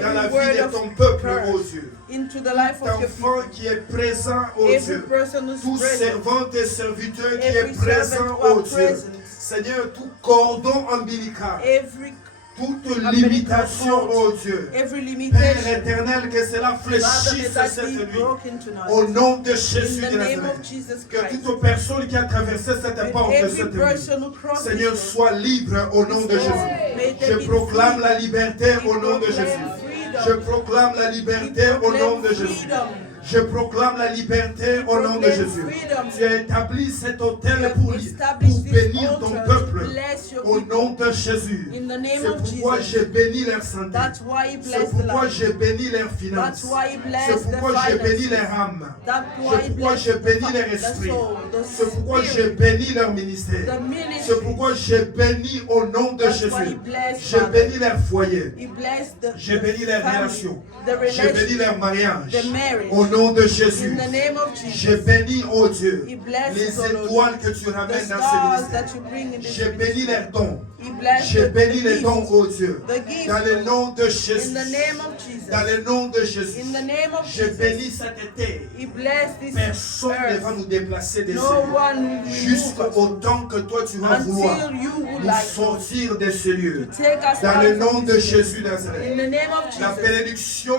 dans la word vie de of ton peuple, oh curse Dieu. into the life of your Enfant people. qui est présent, oh Every Dieu. person who's Tout present, servant et serviteur qui every est présent, servant oh who are Dieu. present, Seigneur, tout cordon ombilical, every toute limitation, oh Dieu. every Père limitation, éternel, que cela Father, fléchisse may that cette be nuit. broken tonight. Au nom de In Jésus the de name of Nazareth. Jesus Que Christ. toute personne qui a traversé cette porte de Every cette person nuit, who crosses Seigneur, this soit libre au nom de May Jésus. there Je be proclame freedom. la liberté We au nom de proclaim Jésus. freedom. Je proclame la liberté We au nom proclaim de Jésus. freedom. Je proclame la liberté au nom de proclaim Jésus. freedom. Tu as établi cet autel You pour establish this bénir ton altar peuple to bless your au people. nom de Jésus. In the name C'est of pourquoi Jesus. j'ai béni leur santé. That's why He C'est blessed the pourquoi life. j'ai béni leurs That's finances. why He C'est blessed the pourquoi j'ai béni finances. leur âme. That's C'est why He pourquoi blessed j'ai béni the leur esprit. soul, the C'est pourquoi j'ai spirit, béni leur ministère. the C'est ministry. pourquoi j'ai béni au nom de That's why He Jésus. blessed J'ai Father. béni leur foyer. He blessed the J'ai béni leurs family, relations. the J'ai béni relationship, leur mariage. the marriage. Au nom de Jésus. In the name of J'ai Jesus. béni, oh Dieu, He blesses, les oh Lord, étoiles que tu the ramènes dans ce stars ministère. that you bring in this J'ai béni ministry. leurs dons. He blessed J'ai béni the les gift, dons, oh Dieu. the gift, Dans le nom de in Jésus. the name of Jesus. Dans le nom de Jésus. In the name of J'ai béni Jesus. cet été. He blessed this Personne ne va earth. nous déplacer de No ce lieu. one will Jusqu'au remove us temps que toi tu vas vouloir until you would nous like sortir de ce lieu. to take us Dans out le of nom de this Jésus place. Nazareth. In the name of La Jesus. bénédiction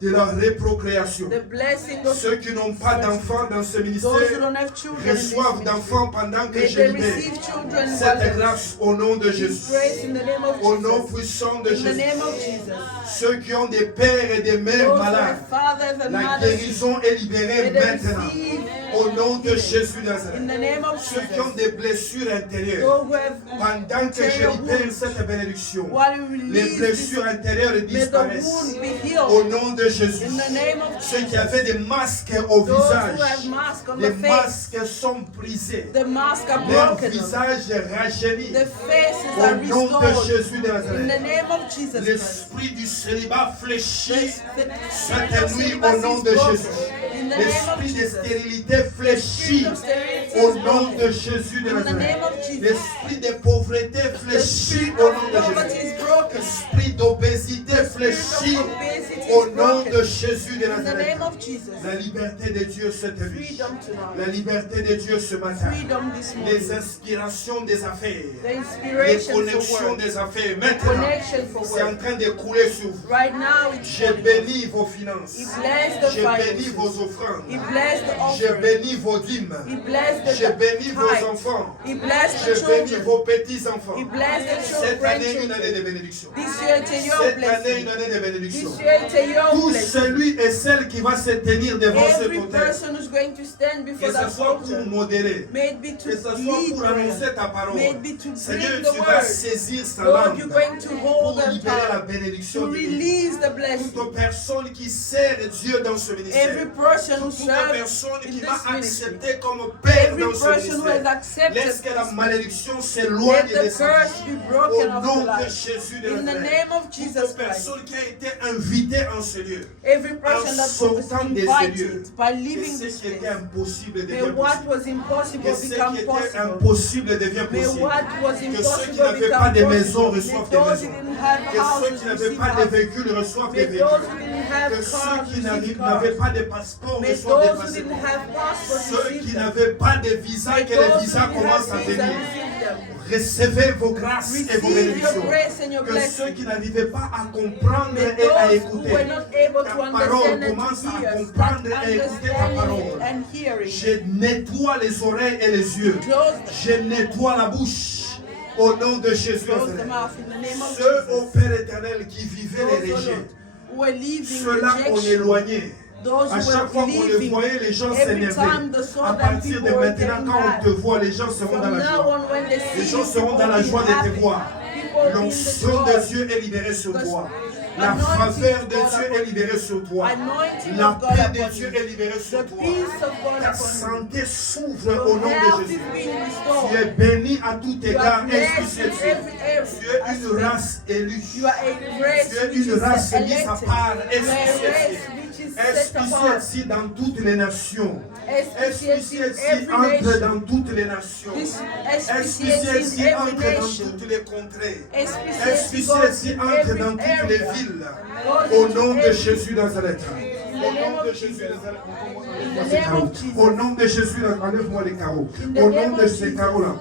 de la reprocréation. The blessing of Ceux qui n'ont pas d'enfants dans ce ministère those who don't have children in this reçoivent ministry. d'enfants pendant que May je they libère receive children while cette they grâce au nom de receive Jésus. grace in the name of Au nom Jesus. puissant de In the name Jésus. of Jesus. Ceux qui ont des pères et des mères Those who malades, have fathers and la mothers, guérison est libérée may they maintenant. receive Au nom de Jésus in Nazareth. the name of Ceux qui ont Jesus. des blessures intérieures, Those who have pendant que je libère cette bénédiction, while you les release this, blessures intérieures may the disparaissent. wound be Au healed. nom de Jésus. In the name of Ceux qui Jesus. avaient des masques au Those who have visage, masks on les the face, masques sont brisés. the masks are Leur broken. visage rajeunit. The faces are Au nom de restored. Jésus de In the Nazareth. name of Jesus Christ. L'esprit du célibat fléchit The spirit cette of nuit celibacy au nom is de broken. Jésus. In the name of L'esprit de Jesus. stérilité fléchit Spirit of sterility au is nom broken. de Jésus de In the Nazareth. name of Jesus. L'esprit de pauvreté The fléchit spirit au of nom de poverty Jésus. is broken. L'esprit d'obésité The spirit fléchit of obesity au is nom broken. de Jésus de In the Nazareth. name of Jesus. La liberté de Dieu cette nuit. Freedom tonight. La liberté de Dieu ce matin. Freedom this Les morning. inspirations des affaires. The Les inspiration for connexions work. des affaires. Maintenant, Connection for c'est en work. train de couler sur vous. Right now it's Je falling. bénis vos finances. He blessed the Je bénis finances. vos offrandes. He blessed the Je offering. bénis vos dîmes. He blessed the Je bénis vos tithes. enfants. He blessed Je the bénis children. vos petits-enfants. He blessed the Cette année, une children. année de bénédiction. This year it's a year of Cette année, blessing. une année de bénédiction. This year it's a year of Tout blessing. celui et celle qui va se tenir devant cet Every autel, person who's going to stand que before ce that soit pour altar, modérer, may it be to que ce soit lead pour annoncer prayer. ta parole. May it be to Seigneur, bring the tu vas word. saisir sa Lord, langue you're going to hold pour the libérer la tongue bénédiction to divine. release the blessing. Toute personne qui sert Dieu dans ce ministère, Every person who toute serves personne in qui this va ministry, accepter comme père every dans ce person who has ministère, accepted laisse que la this, malédiction s'éloigne let de the sa curse vie. be broken Au off nom the de life. Jésus de In the Nazareth. name of Jesus Toute Christ. personne qui a été invitée en ce lieu, Every person en that was sortant de ce lieu, invited by que leaving ce this qui était place, impossible may devient what possible. was impossible Que ce qui become était possible. impossible devient May possible. what was Que ceux qui impossible n'avaient pas become de maison possible. reçoivent May des those who maisons. didn't have Que ceux houses qui n'avaient receive pas de houses. véhicules reçoivent des May those véhicules. who didn't have Que ceux cars qui receive n'avaient cars. pas de passeport May reçoivent des those who didn't passeports. have passports Ceux receive qui them. n'avaient pas de visa, May que les those who visas didn't commencent à have visa venir. receive them. Recevez vos grâces et vos Receive your bénédictions. grace and your Que ceux blessing. qui n'arrivaient pas à comprendre May et à those who écouter, were not able ta to parole understand and commence to à hear, comprendre start et écouter ta parole. understanding and hearing. Je nettoie les oreilles et les yeux. Close, Je nettoie la bouche au nom de Jésus. close the mouth in the name of Ceux, ô Jesus. Père éternel, qui vivaient les Those, O rejets, Lord, who were leaving ceux-là qu'on rejection. éloignait. Those À who chaque fois were qu'on les leaving, voyait, les gens every s'énervaient. time they saw À that partir de people were maintenant, getting quand on mad. te voit, les gens seront dans From la now joie. on, when they Les see gens you, seront people dans la will be joie de te happy. voir. People will be in L'onction the de joy. Dieu est libérée sur Because toi. La anointing faveur of de God Dieu upon est libérée sur toi. Anointing La of God paix upon de Dieu you. est libérée sur The toi. peace of God Ta upon you. santé s'ouvre Your au nom health de is Jésus. being Tu restored. es béni à tout You égard, are blessed Esprit in Saint. every area. Tu es une race élue. You are a race Tu es which une is race mise à elected. part, You are a race Esprit which is Saint. set apart. Esprit Saint dans toutes les nations. Esprit SPCS in Saint every entre nation. dans toutes les nations. This Esprit SPCS in Saint every entre dans nation. toutes les contrées. SPCS Esprit goes Saint in entre every dans toutes les area. villes. Goes Au into nom de every- Jésus Nazareth. In the Au name nom de of Jésus Jesus. Nazareth. In the name of Jesus. Au nom de Jésus Nazareth. Enlève-moi les carreaux. In the Au name nom de of ces Jesus. carreaux-là.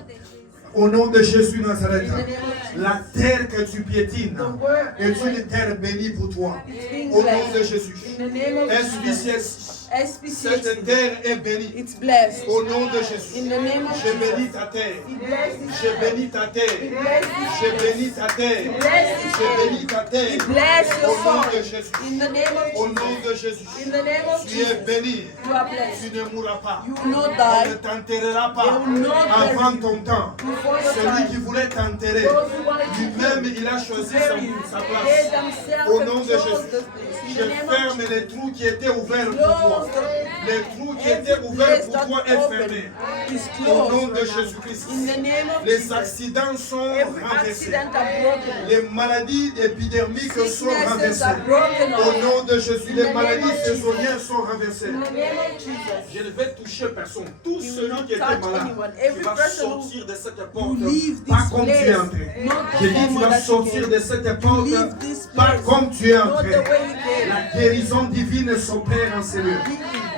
Au nom de Jésus Nazareth. In the name of Jesus. La terre que tu piétines The word est une terre bénie pour toi. is being Au nom de blessed. Jésus. In the name of Jesus. SPCS. SPCS. Cette terre est bénie. It's blessed. Au nom de Jésus. In the name of Je bénis Jesus. ta terre. He blesses. Je bénis ta terre. He blesses. Je bénis ta terre. Blesses. Je bénis ta He terre. bless Au your nom soul. de Jésus. In the name of Au Jesus. nom de Jésus. In the name of Tu es Jesus. béni. You are blessed. Tu ne mourras pas. You will not On ne die. t'enterrera pas They will not bury avant you ton temps. before your Celui time. qui voulait t'enterrer, Those who wanted to lui-même, kill you, il a to choisi bury you, sa they place. themselves Au have nom de chose Jésus, the place. In je the name ferme of les trous qui étaient ouverts pour Close toi. the- Les trous qui every étaient ouverts place pour that toi est open fermé. is Au nom closed de right now. Jésus-Christ. In the name of Les Jesus. accidents sont Every renversés. accident are broken. Les maladies épidermiques sont Sicknesses renversées. are broken Au off. nom de Jésus, In les the maladies name of saisonnières sont renversées. In the name of Jesus. Je ne vais toucher personne. Tout You will celui not qui était touch malade, anyone. tu Every vas person who- sortir de cette You porte, leave pas this comme tu es place. entré. Not J'ai the dit, tu form vas that you sortir came. de cette You porte, leave this pas place. comme tu es Not entré. the way you came. La guérison divine s'opère en ces lieux.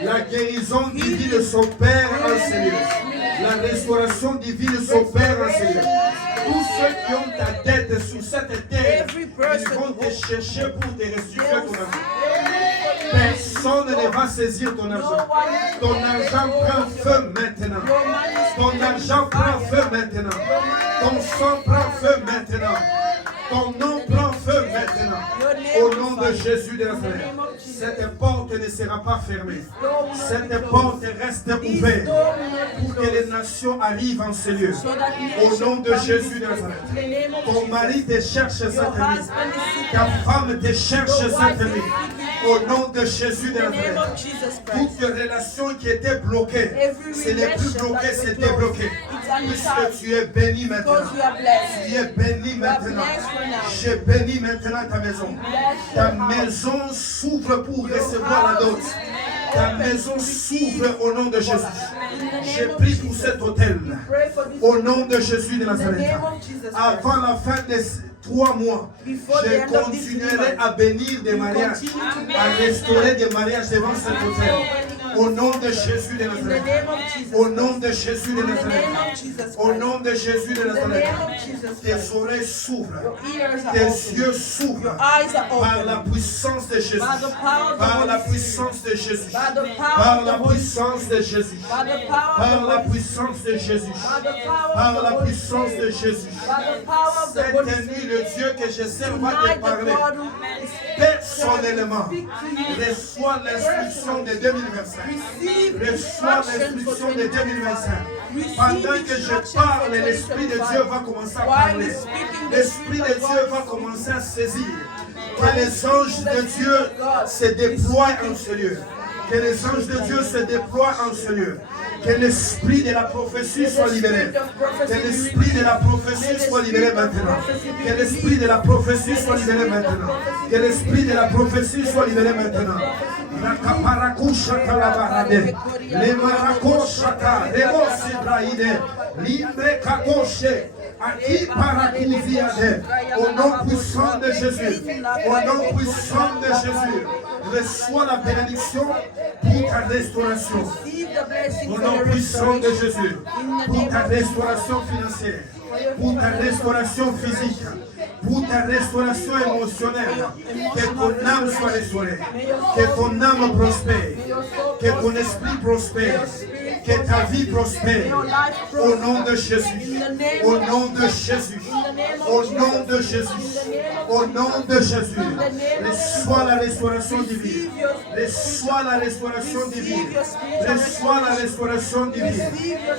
La guérison divine s'opère en ces lieux. La restauration divine s'opère en ces lieux. Tous ceux qui ont ta tête sur cette terre, Every ils person vont te chercher pour te restituer ton avenir. Personne ne va saisir ton argent. Ton argent prend feu maintenant. Ton argent prend feu maintenant. Ton sang prend feu maintenant. Ton nom prend feu maintenant. Au nom de Jésus de Nazareth. Cette porte ne sera pas fermée. Cette porte reste ouverte pour que les nations arrivent en ce lieu. Au nom de Jésus de Nazareth. Ton mari te cherche cette nuit. Ta femme te cherche cette nuit. Au nom de Jésus de Nazareth. Toutes les relations qui étaient bloquées, c'est les plus bloquées, c'est débloqué. Puisque tu es béni maintenant. Tu es béni maintenant. Je bénis maintenant ta maison. Ta maison s'ouvre pour recevoir la dot. Ta maison s'ouvre au nom de Jésus. Je prie pour cet hôtel. Au nom de Jésus de Nazareth. Avant la fin des 3 mois, je continuerai à bénir des mariages, à restaurer des mariages devant cet hôtel. Au nom de Jésus de Nazareth. Au nom de Jésus de Nazareth. Au nom de Jésus de Nazareth. Tes oreilles s'ouvrent. Tes yeux s'ouvrent. Par la puissance de Jésus. Par la puissance de Jésus. Par la puissance de Jésus. Par la puissance de Jésus. Par la puissance de Jésus. Cette nuit, le Dieu que je sers va te parler personnellement. Reçois l'instruction de 2025. Reçois l'instruction de 2025. Pendant que je parle, l'Esprit de Dieu va commencer à parler. L'Esprit de Dieu va commencer à saisir. Que les anges de Dieu se déploient en ce lieu. Que les anges de Dieu se déploient en ce lieu. Que l'esprit de la prophétie soit libéré. Que l'esprit de la prophétie soit libéré maintenant. Que l'esprit de la prophétie soit libéré maintenant. Que l'esprit de la prophétie soit libéré maintenant. Les maracochata, les mosibraïde, libre kakoshe. Au nom puissant de Jésus, au nom puissant de Jésus, reçois la bénédiction pour ta restauration. Au nom puissant de Jésus, pour ta restauration financière, pour ta restauration physique, pour ta restauration émotionnelle. Que ton âme soit restaurée, que ton âme prospère, que ton esprit prospère, que ta vie prospère. Au nom de Jésus, au nom de Jésus, au nom de Jésus, au nom de Jésus. Reçois la restauration divine. Reçois la restauration divine. Reçois la restauration divine.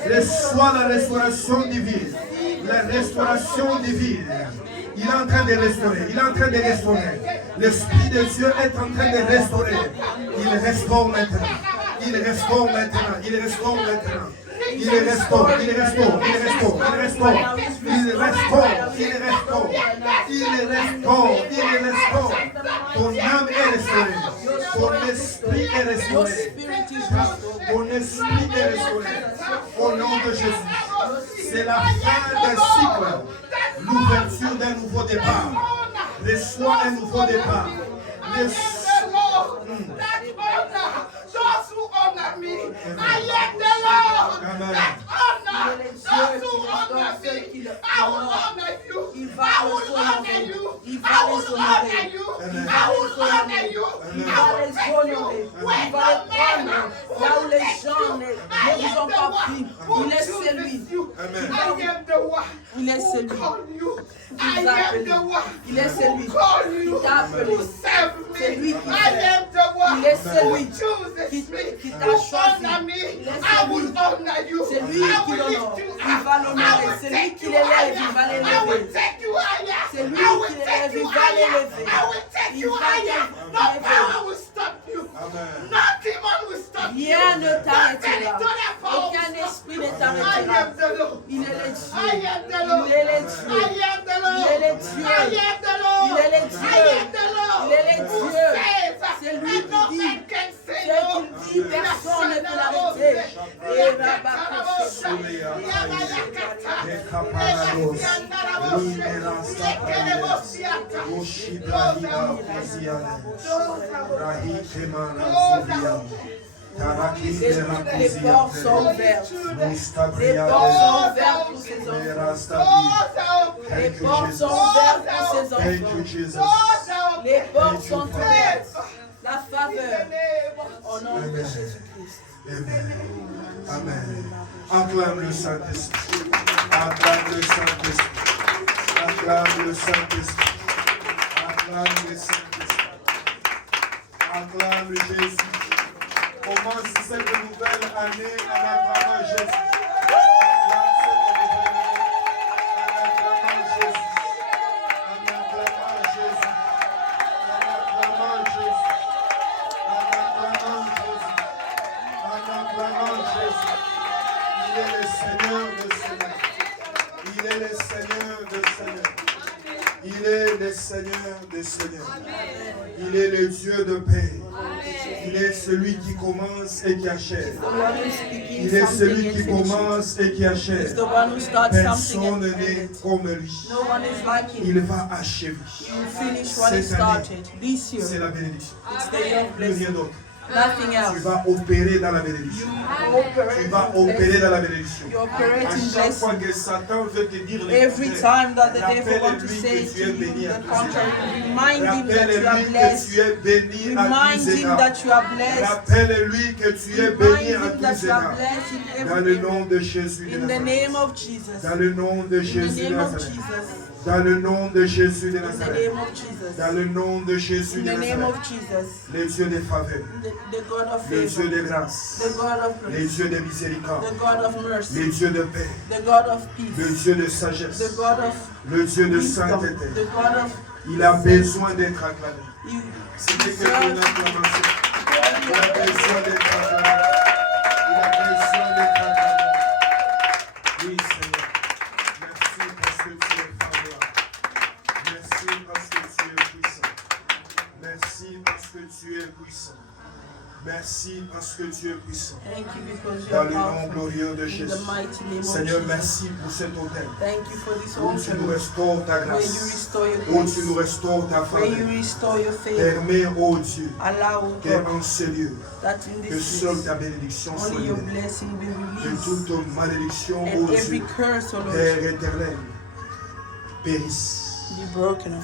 Reçois la restauration divine. La restauration divine. Il est en train de restaurer. Il est en train de restaurer. L'Esprit de Dieu est en train de restaurer. Il restaure maintenant. Il restaure maintenant. Il restaure maintenant. Il restaure. Il restaure. Il restaure. Il restaure. Il restaure. Il restaure. Il restaure. Il restaure. Ton âme est restaurée. Ton esprit est restauré. Ton esprit est restauré. Au nom de Jésus. C'est la fin d'un cycle. L'ouverture d'un nouveau départ. Reçois un nouveau départ. Il est celui. Il est celui qui t'a appelé. C'est lui qui il est celui qui t'a choisi. C'est lui qui l'honore. Il va l'honorer. C'est lui qui l'élève. Il va l'élever. C'est lui qui l'élève. Il va l'élever. Il va l'élever. Rien ne t'arrêtera. Aucun esprit ne t'arrêtera. Il est le Dieu. Il est le Dieu. Il est le Dieu. Il est le Dieu. Il est le Dieu. C'est lui qui dit. Ce qu'il dit, personne ne peut l'arrêter. Les portes sont ouvertes. Les portes sont ouvertes pour ces enfants. Les portes sont ouvertes pour ces enfants. Les portes sont ouvertes. ta faveur. Au nom de Jésus-Christ. Amen. Amen. Acclame le Saint-Esprit. Acclame le Saint-Esprit. Acclame le Saint-Esprit. Acclame le Saint-Esprit. Acclame Jésus. Commence cette nouvelle année en acclamant Jésus. Il est le Seigneur des Seigneurs. Il est le Dieu de paix. Il est celui qui commence et qui achève. Il est celui qui commence et qui achève. Personne n'est comme lui. Il va achever. Cette année, c'est la bénédiction. Plus rien d'autre. Tu vas opérer dans la bénédiction. Tu vas opérer dans la bénédiction. À chaque fois que Satan veut te dire le contraire, rappelle-lui que tu es béni à tous égards. Rappelle-lui que tu es béni à tous égards. Rappelle-lui que tu es béni à tous égards. Dans le nom de Jésus de Nazareth. Dans le nom de Jésus de Nazareth. Dans le nom de Jésus de Nazareth. Dans le nom de Jésus de Nazareth. Les dieux de faveur. Les dieux de grâce. Les dieux de miséricorde. Les dieux de paix. Le Dieu de sagesse. Le Dieu de sainteté. Il a besoin d'être acclamé. C'était que une acclamation. Il a besoin d'être acclamé. Il a besoin d'être acclamé. Oui, Seigneur. Merci parce que tu es favorable. Merci parce que tu es puissant. Merci parce que tu es puissant. Merci parce que tu es puissant. Dans le nom glorieux de Jésus. Seigneur, merci pour cet autel. Où tu nous restaures ta grâce. Où tu nous restaures ta faveur. Permets, ô Dieu, qu'en ce lieu, que seule ta bénédiction soit libérée. Que toute malédiction, ô Dieu, Père éternel, périsse.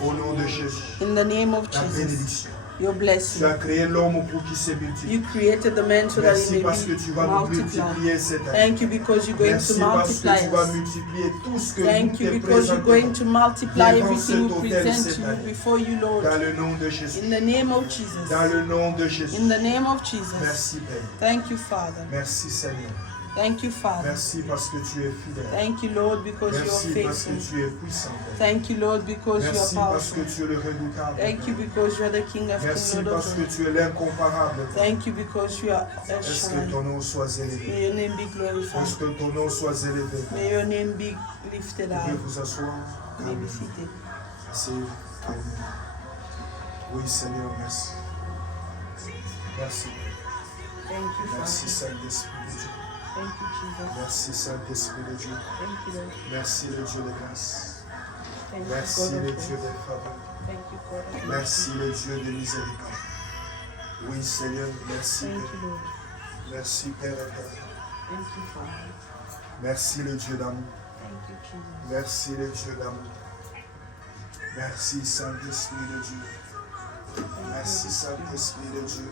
Au nom de Jésus. Ta bénédiction. Your blessing. Tu as créé l'homme pour qu'il se multiplie. You created the man so that he may parce que tu vas multiplier cette année. Thank you because you're going to multiply parce que tu vas multiplier tout ce que Thank you because you're going to multiply everything we present to you before you, Lord. Dans le nom de Jésus. In the name of Jesus. Dans le nom de Jésus. In the name of Jesus. Merci Père. Thank you, Father. Merci Seigneur. Thank you, Father. Merci parce que tu es fidèle. Thank you, Lord, because you are faithful. Merci parce que tu es puissant. Thank you, Lord, because you are Merci parce powerful. que tu es le redoutable. Thank you because you are the King of Kings, Merci Lord parce of que Lords. tu es l'incomparable. Thank you because you are El Est-ce que Shaddai. ton nom soit élevé? May your name be glorified. Est-ce que ton nom soit élevé? May your name be lifted Vous pouvez up. vous asseoir. May be seated. Asseyez-vous. Oui, Seigneur, merci. Merci. Thank you, Merci, Father. Saint-Esprit de Dieu. Thank you, Jesus. Merci, Saint-Esprit de Dieu. Thank you, Lord. Merci, le Dieu de grâce. Thank Merci, you, God le of Dieu grace. de faveur. Thank you, God of Merci, le Dieu de miséricorde. Oui, Seigneur, merci. Thank you, Lord. Merci, Père éternel. Thank you, Father. Merci, le Dieu d'amour. Thank you, Jesus. Merci, le Dieu d'amour. Merci, Saint-Esprit de Dieu. Merci, Saint-Esprit de Dieu.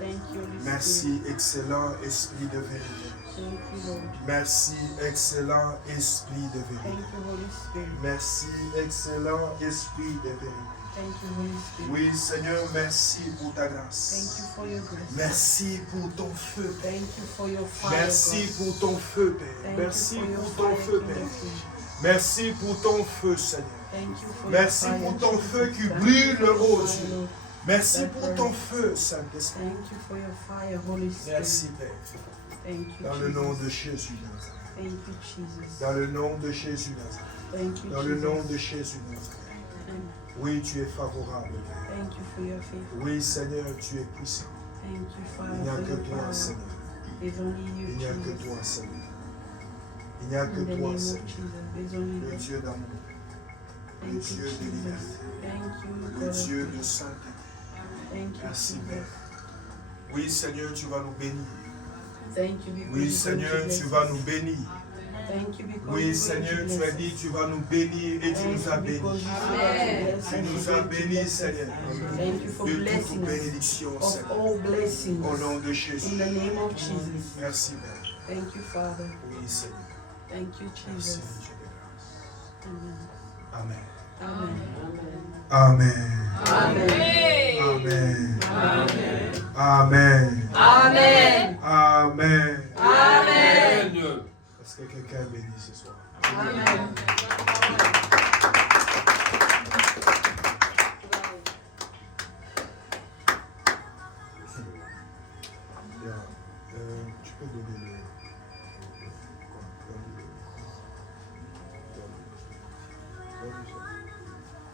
Thank you, Holy Spirit. Merci, excellent Esprit de vérité. Thank you, Lord. Merci, excellent Esprit de Thank vérité. you, Holy Spirit. Merci, excellent Esprit de vérité. Thank you, Holy Spirit. Oui, Seigneur, merci pour ta Thank grâce. you for your grace. Merci pour ton feu, Père. Thank you for your fire, Merci God. pour ton feu, Père. Thank Merci you for your pour ton fire, feu, King Père. of Kings. Merci pour ton feu, Seigneur. Thank you for Merci your fire, pour ton Jesus. feu qui Thank brûle, you for ô your Dieu. fire, Lord. Merci pour ton feu, Saint-Esprit. Thank you for your fire, Holy Spirit. Merci, Père. Thank you, Dans le Jesus. nom de Jésus Nazareth. Thank you, Jesus. Dans le nom de Jésus Nazareth. Thank you, Dans le nom Jesus. de Jésus Nazareth. Amen. Oui, tu es favorable, Père. Thank you for your faith. Oui, Seigneur, tu es puissant. Thank you, Father, Il n'y a for que your toi, power. Seigneur. There's only you, Il n'y a que Jesus. toi, Seigneur. Il n'y a In que the name toi, of Seigneur. Jesus, there's only Le you. Dieu d'amour, le Thank you, Dieu de Jesus. liberté, Thank you, le God of Dieu de grace. sainteté. Thank you, Merci, Jesus. Père. Oui, Seigneur, tu vas nous bénir. Thank you because Oui, you're going Seigneur, to tu bless vas us. nous bénir. Thank you because Oui, Seigneur, tu as dit, tu vas nous bénir et tu nous as bénis. Tu nous as bénis, Seigneur, Thank you for de blessing toute us bénédiction, of Seigneur. all blessings. Au nom de Jésus. In the name of Jesus. Merci, Père. Thank you, Father. Oui, Seigneur. Thank you, Merci, Jesus. Dieu de grâce. Amen. Amen. Amen. Amen. Amen. Amen. Amen. Amen. Amen. Amen. Est-ce que quelqu'un est béni ce soir? Amen. Tu peux donner le...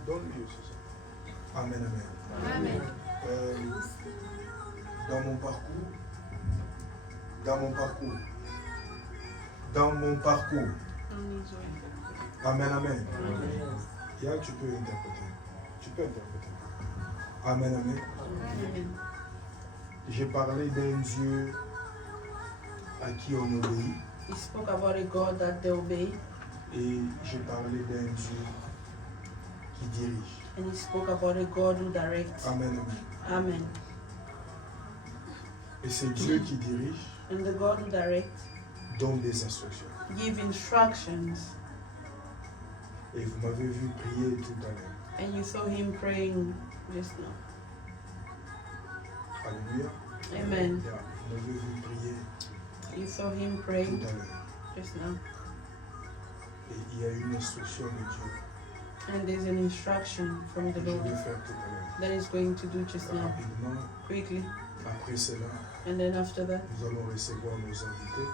Donne-lui, c'est ça. Amen, amen. Amen. Dans mon parcours, Amen, amen. Là, tu peux interpréter. Amen, amen. J'ai parlé d'un Dieu à qui on obéit. He spoke about a God that they obey, Et j'ai parlé d'un Dieu qui dirige. and he spoke about a God who directs. Amen, amen. Amen. Et c'est Dieu qui dirige, And the God who directs donne des instructions. give instructions. Et vous m'avez vu prier tout à l'heure. And you saw him praying just now. Alléluia. Amen. Yeah, vous m'avez vu prier You saw him tout praying à l'heure. just now. Et il y a une instruction de Dieu And there's an instruction from the que je Lord vais faire tout à l'heure. that he's going to do just now, Rapidement, quickly. après cela, And then after that, nous allons recevoir nos invités.